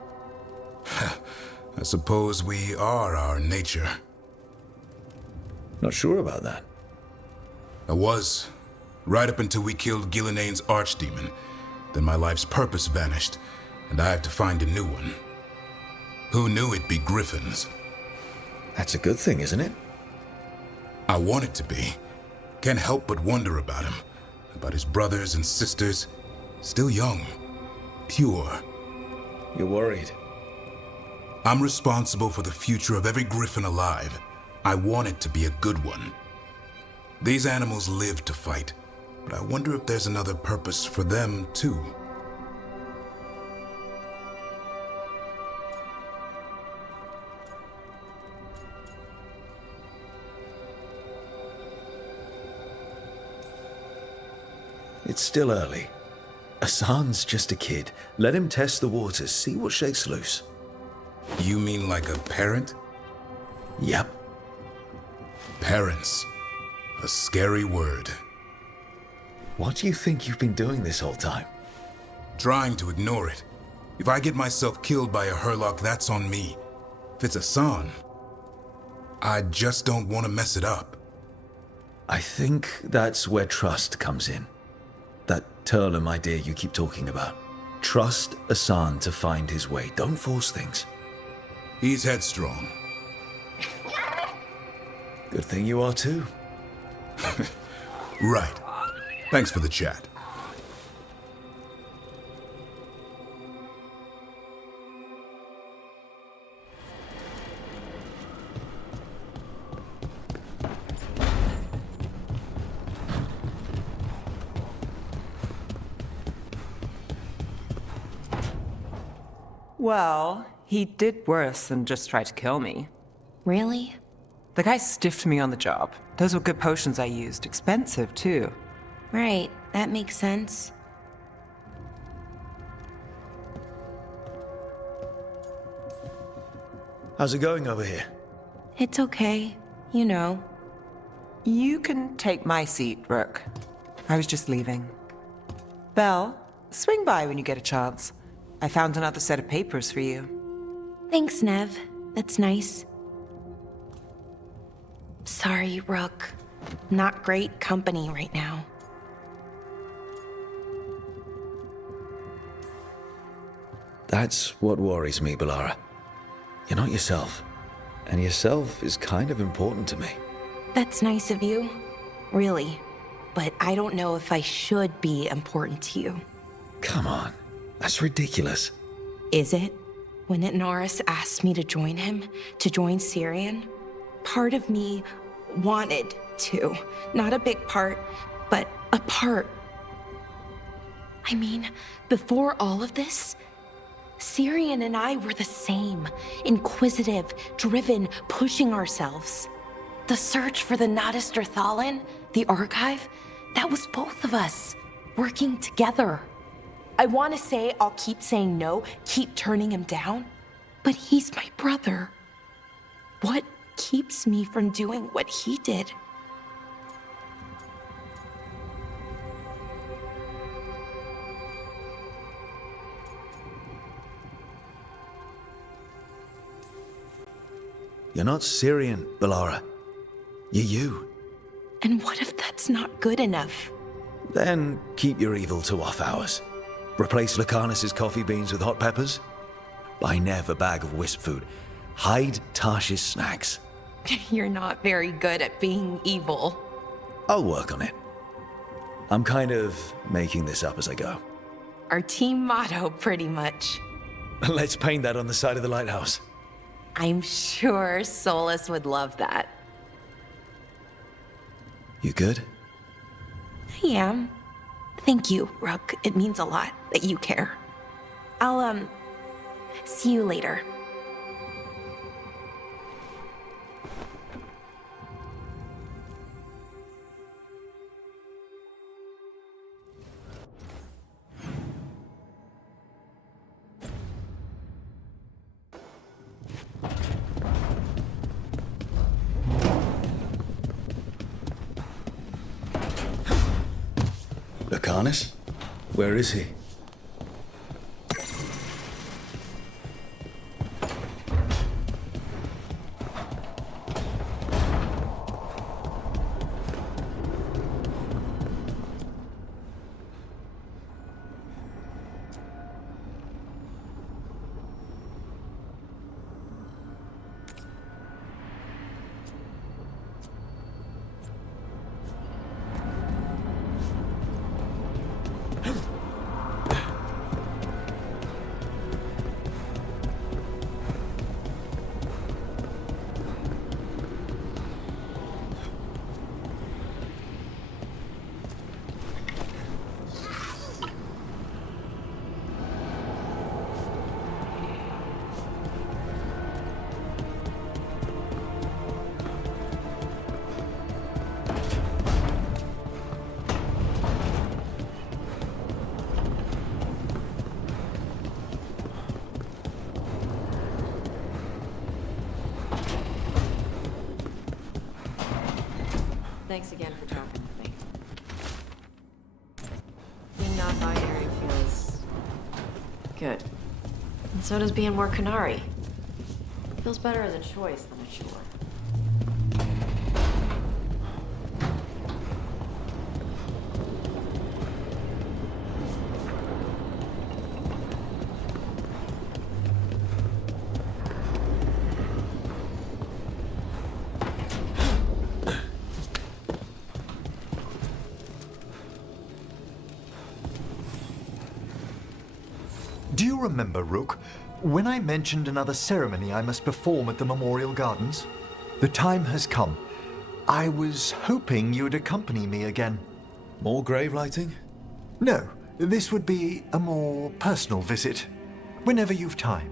I suppose we are our nature. Not sure about that. I was, right up until we killed Gillinean's archdemon. Then my life's purpose vanished, and I have to find a new one. Who knew it'd be griffins? That's a good thing, isn't it? I want it to be. Can't help but wonder about him. About his brothers and sisters. Still young. Pure. You're worried? I'm responsible for the future of every griffin alive. I want it to be a good one. These animals live to fight, but I wonder if there's another purpose for them, too. It's still early. Hassan's just a kid. Let him test the waters, see what shakes loose. You mean like a parent? Yep. Parents. A scary word. What do you think you've been doing this whole time? Trying to ignore it. If I get myself killed by a Hurlock, that's on me. If it's Hassan, I just don't want to mess it up. I think that's where trust comes in. That Turlum idea you keep talking about. Trust Hassan to find his way. Don't force things. He's headstrong. Good thing you are too. Right. Thanks for the chat. Well, he did worse than just try to kill me. Really? The guy stiffed me on the job. Those were good potions I used. Expensive, too. Right, that makes sense. How's it going over here? It's okay. You know. You can take my seat, Rook. I was just leaving. Belle, swing by when you get a chance. I found another set of papers for you. Thanks, Nev. That's nice. Sorry, Rook. Not great company right now. That's what worries me, Balara. You're not yourself. And yourself is kind of important to me. That's nice of you. Really. But I don't know if I should be important to you. Come on. That's ridiculous. Is it? When Norris asked me to join him, to join Syrian, part of me wanted to. Not a big part, but a part. I mean, before all of this, Syrian and I were the same. Inquisitive, driven, pushing ourselves. The search for the Nadister Thalin, the archive, that was both of us, working together. I want to say I'll keep saying no, keep turning him down, but he's my brother. What keeps me from doing what he did? You're not Syrian, Balara. You're you. And what if that's not good enough? Then keep your evil to off hours. Replace Lucanus's coffee beans with hot peppers. Buy Nev a bag of wisp food. Hide Tarsh's snacks. You're not very good at being evil. I'll work on it. I'm kind of making this up as I go. Our team motto, pretty much. Let's paint that on the side of the lighthouse. I'm sure Solus would love that. You good? I am. Thank you, Rook. It means a lot that you care. I'll, see you later. Artanis? Where is he? Thanks again for talking with me. Being non-binary feels good. And so does being more Canary. Feels better as a choice than a chore. Do you remember, Rook, when I mentioned another ceremony I must perform at the Memorial Gardens? The time has come. I was hoping you'd accompany me again. More grave lighting? No, this would be a more personal visit. Whenever you've time.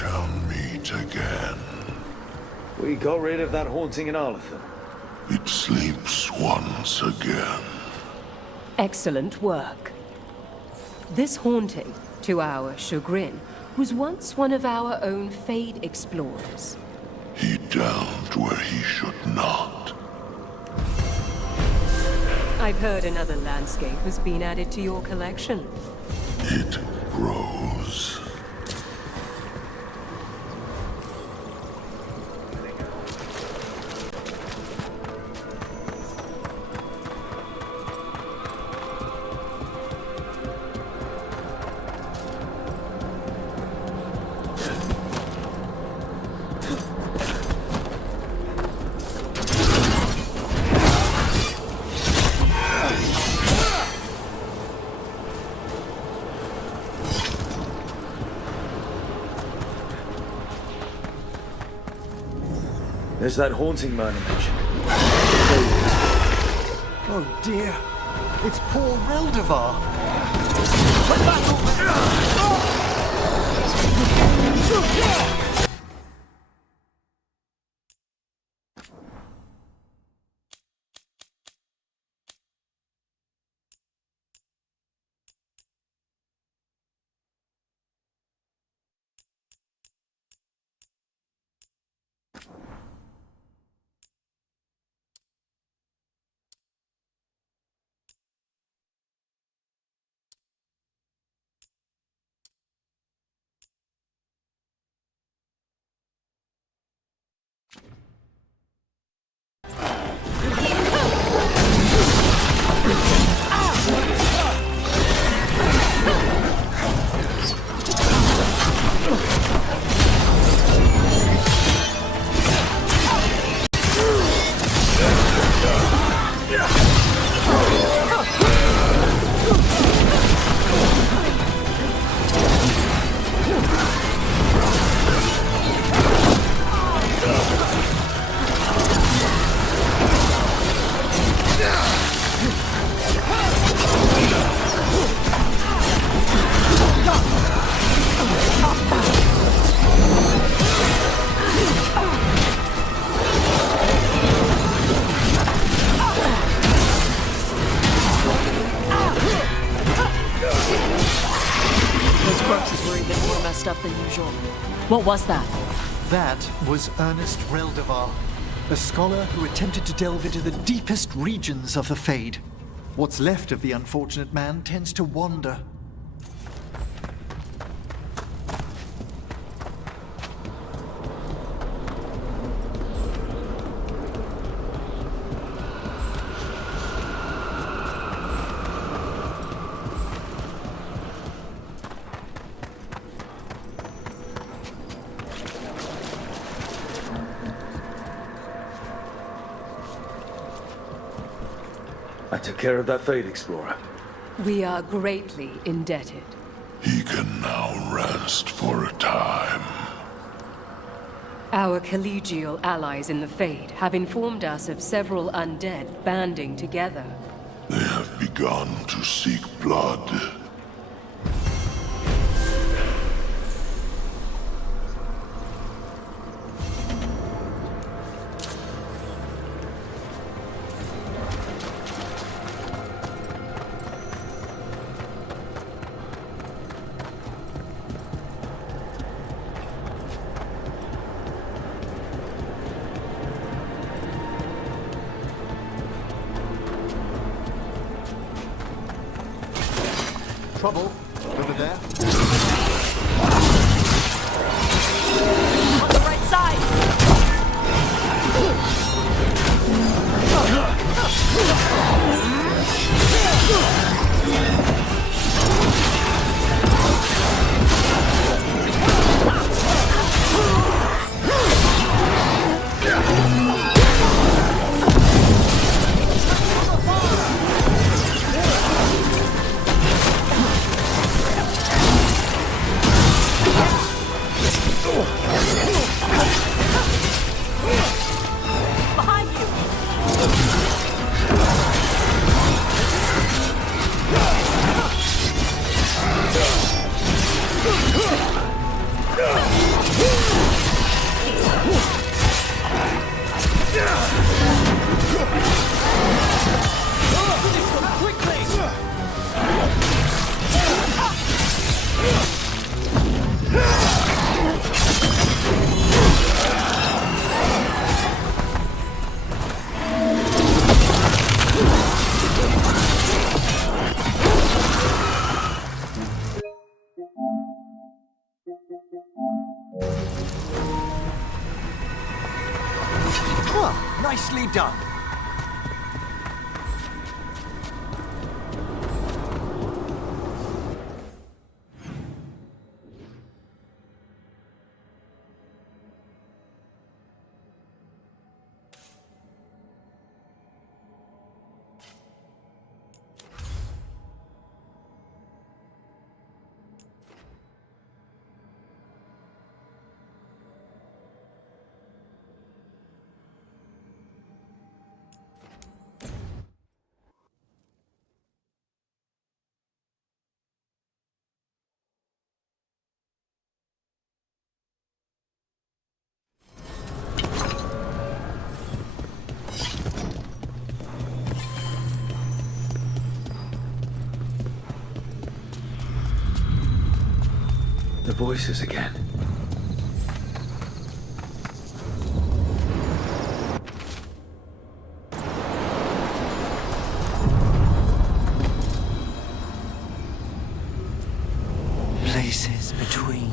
shall meet again. We got rid of that haunting in Arlington. It sleeps once again. Excellent work. This haunting, to our chagrin, was once one of our own Fade explorers. He delved where he should not. I've heard another landscape has been added to your collection. It grows. There's that haunting man I mentioned. Oh dear. It's poor Reldevar. Up than usual. What was that? That was Ernest Reldevar, a scholar who attempted to delve into the deepest regions of the Fade. What's left of the unfortunate man tends to wander. I took care of that Fade explorer. We are greatly indebted. He can now rest for a time. Our collegial allies in the Fade have informed us of several undead banding together. They have begun to seek blood. Trouble over there. On the right side! Behind you! Nicely done. The voices again. Places between.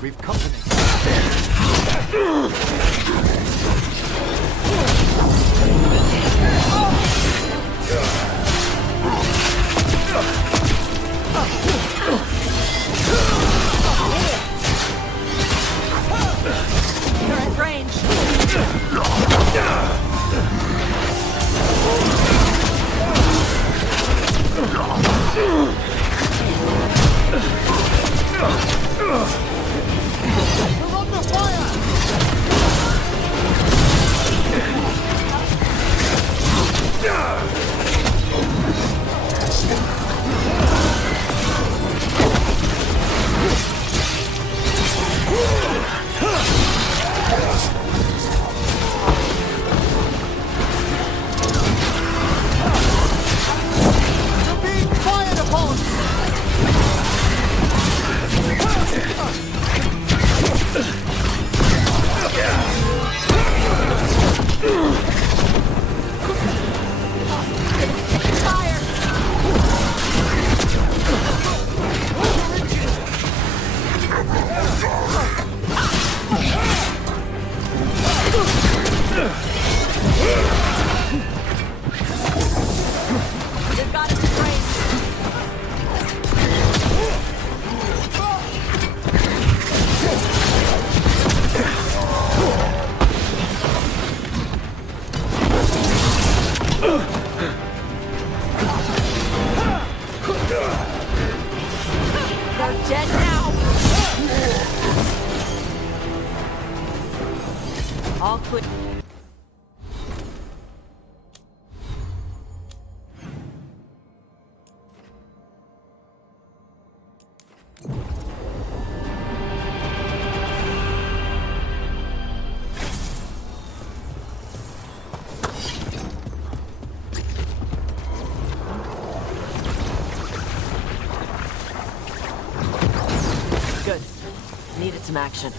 We've company. You're at range. We're under fire! We're being fired upon! They've got us in range. They're dead now. All clear. Needed some action.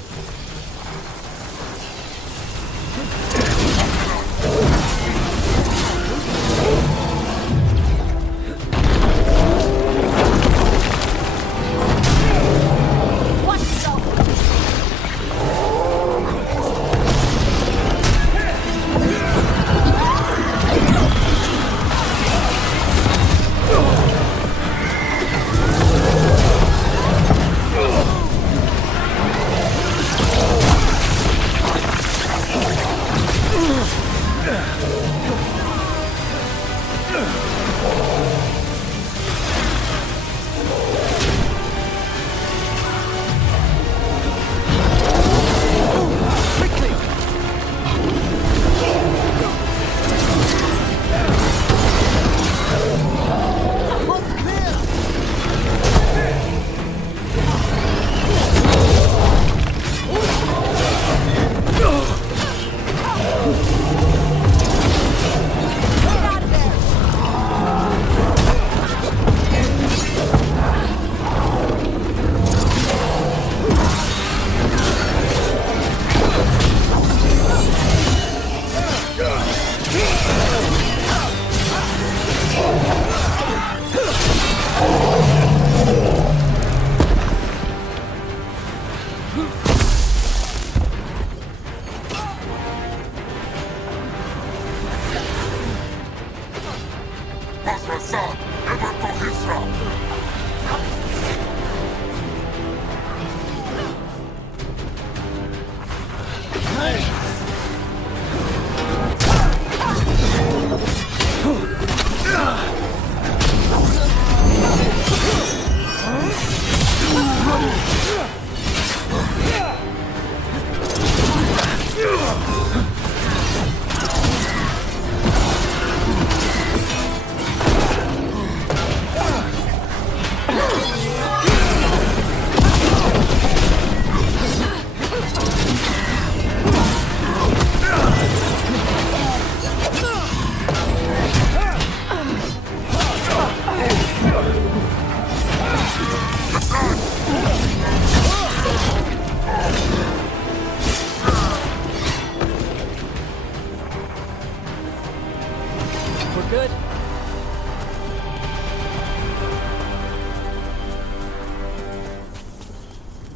Good.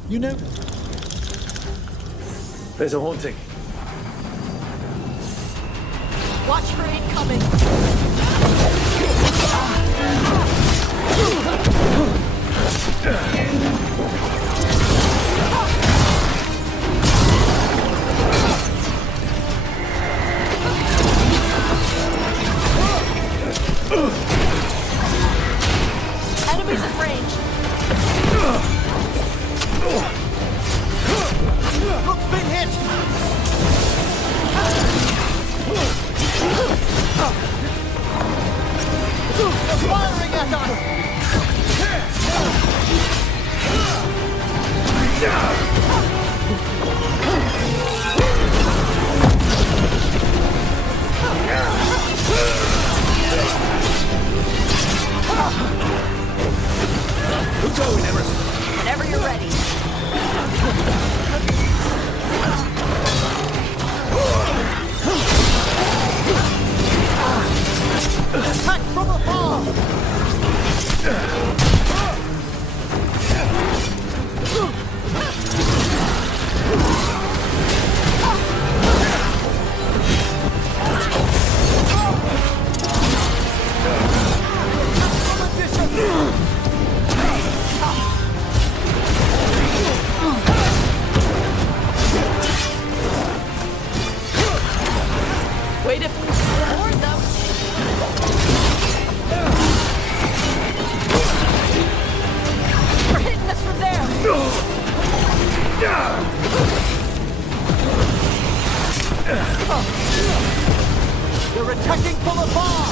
You know, there's a haunting. Watch for it coming. Enemies at range. Look's been hit! They're firing at We're going, Emerson. Whenever you're ready. Attack from afar! Wait if we reward them. We're hitting us from there. They're attacking from afar!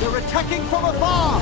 They're attacking from afar!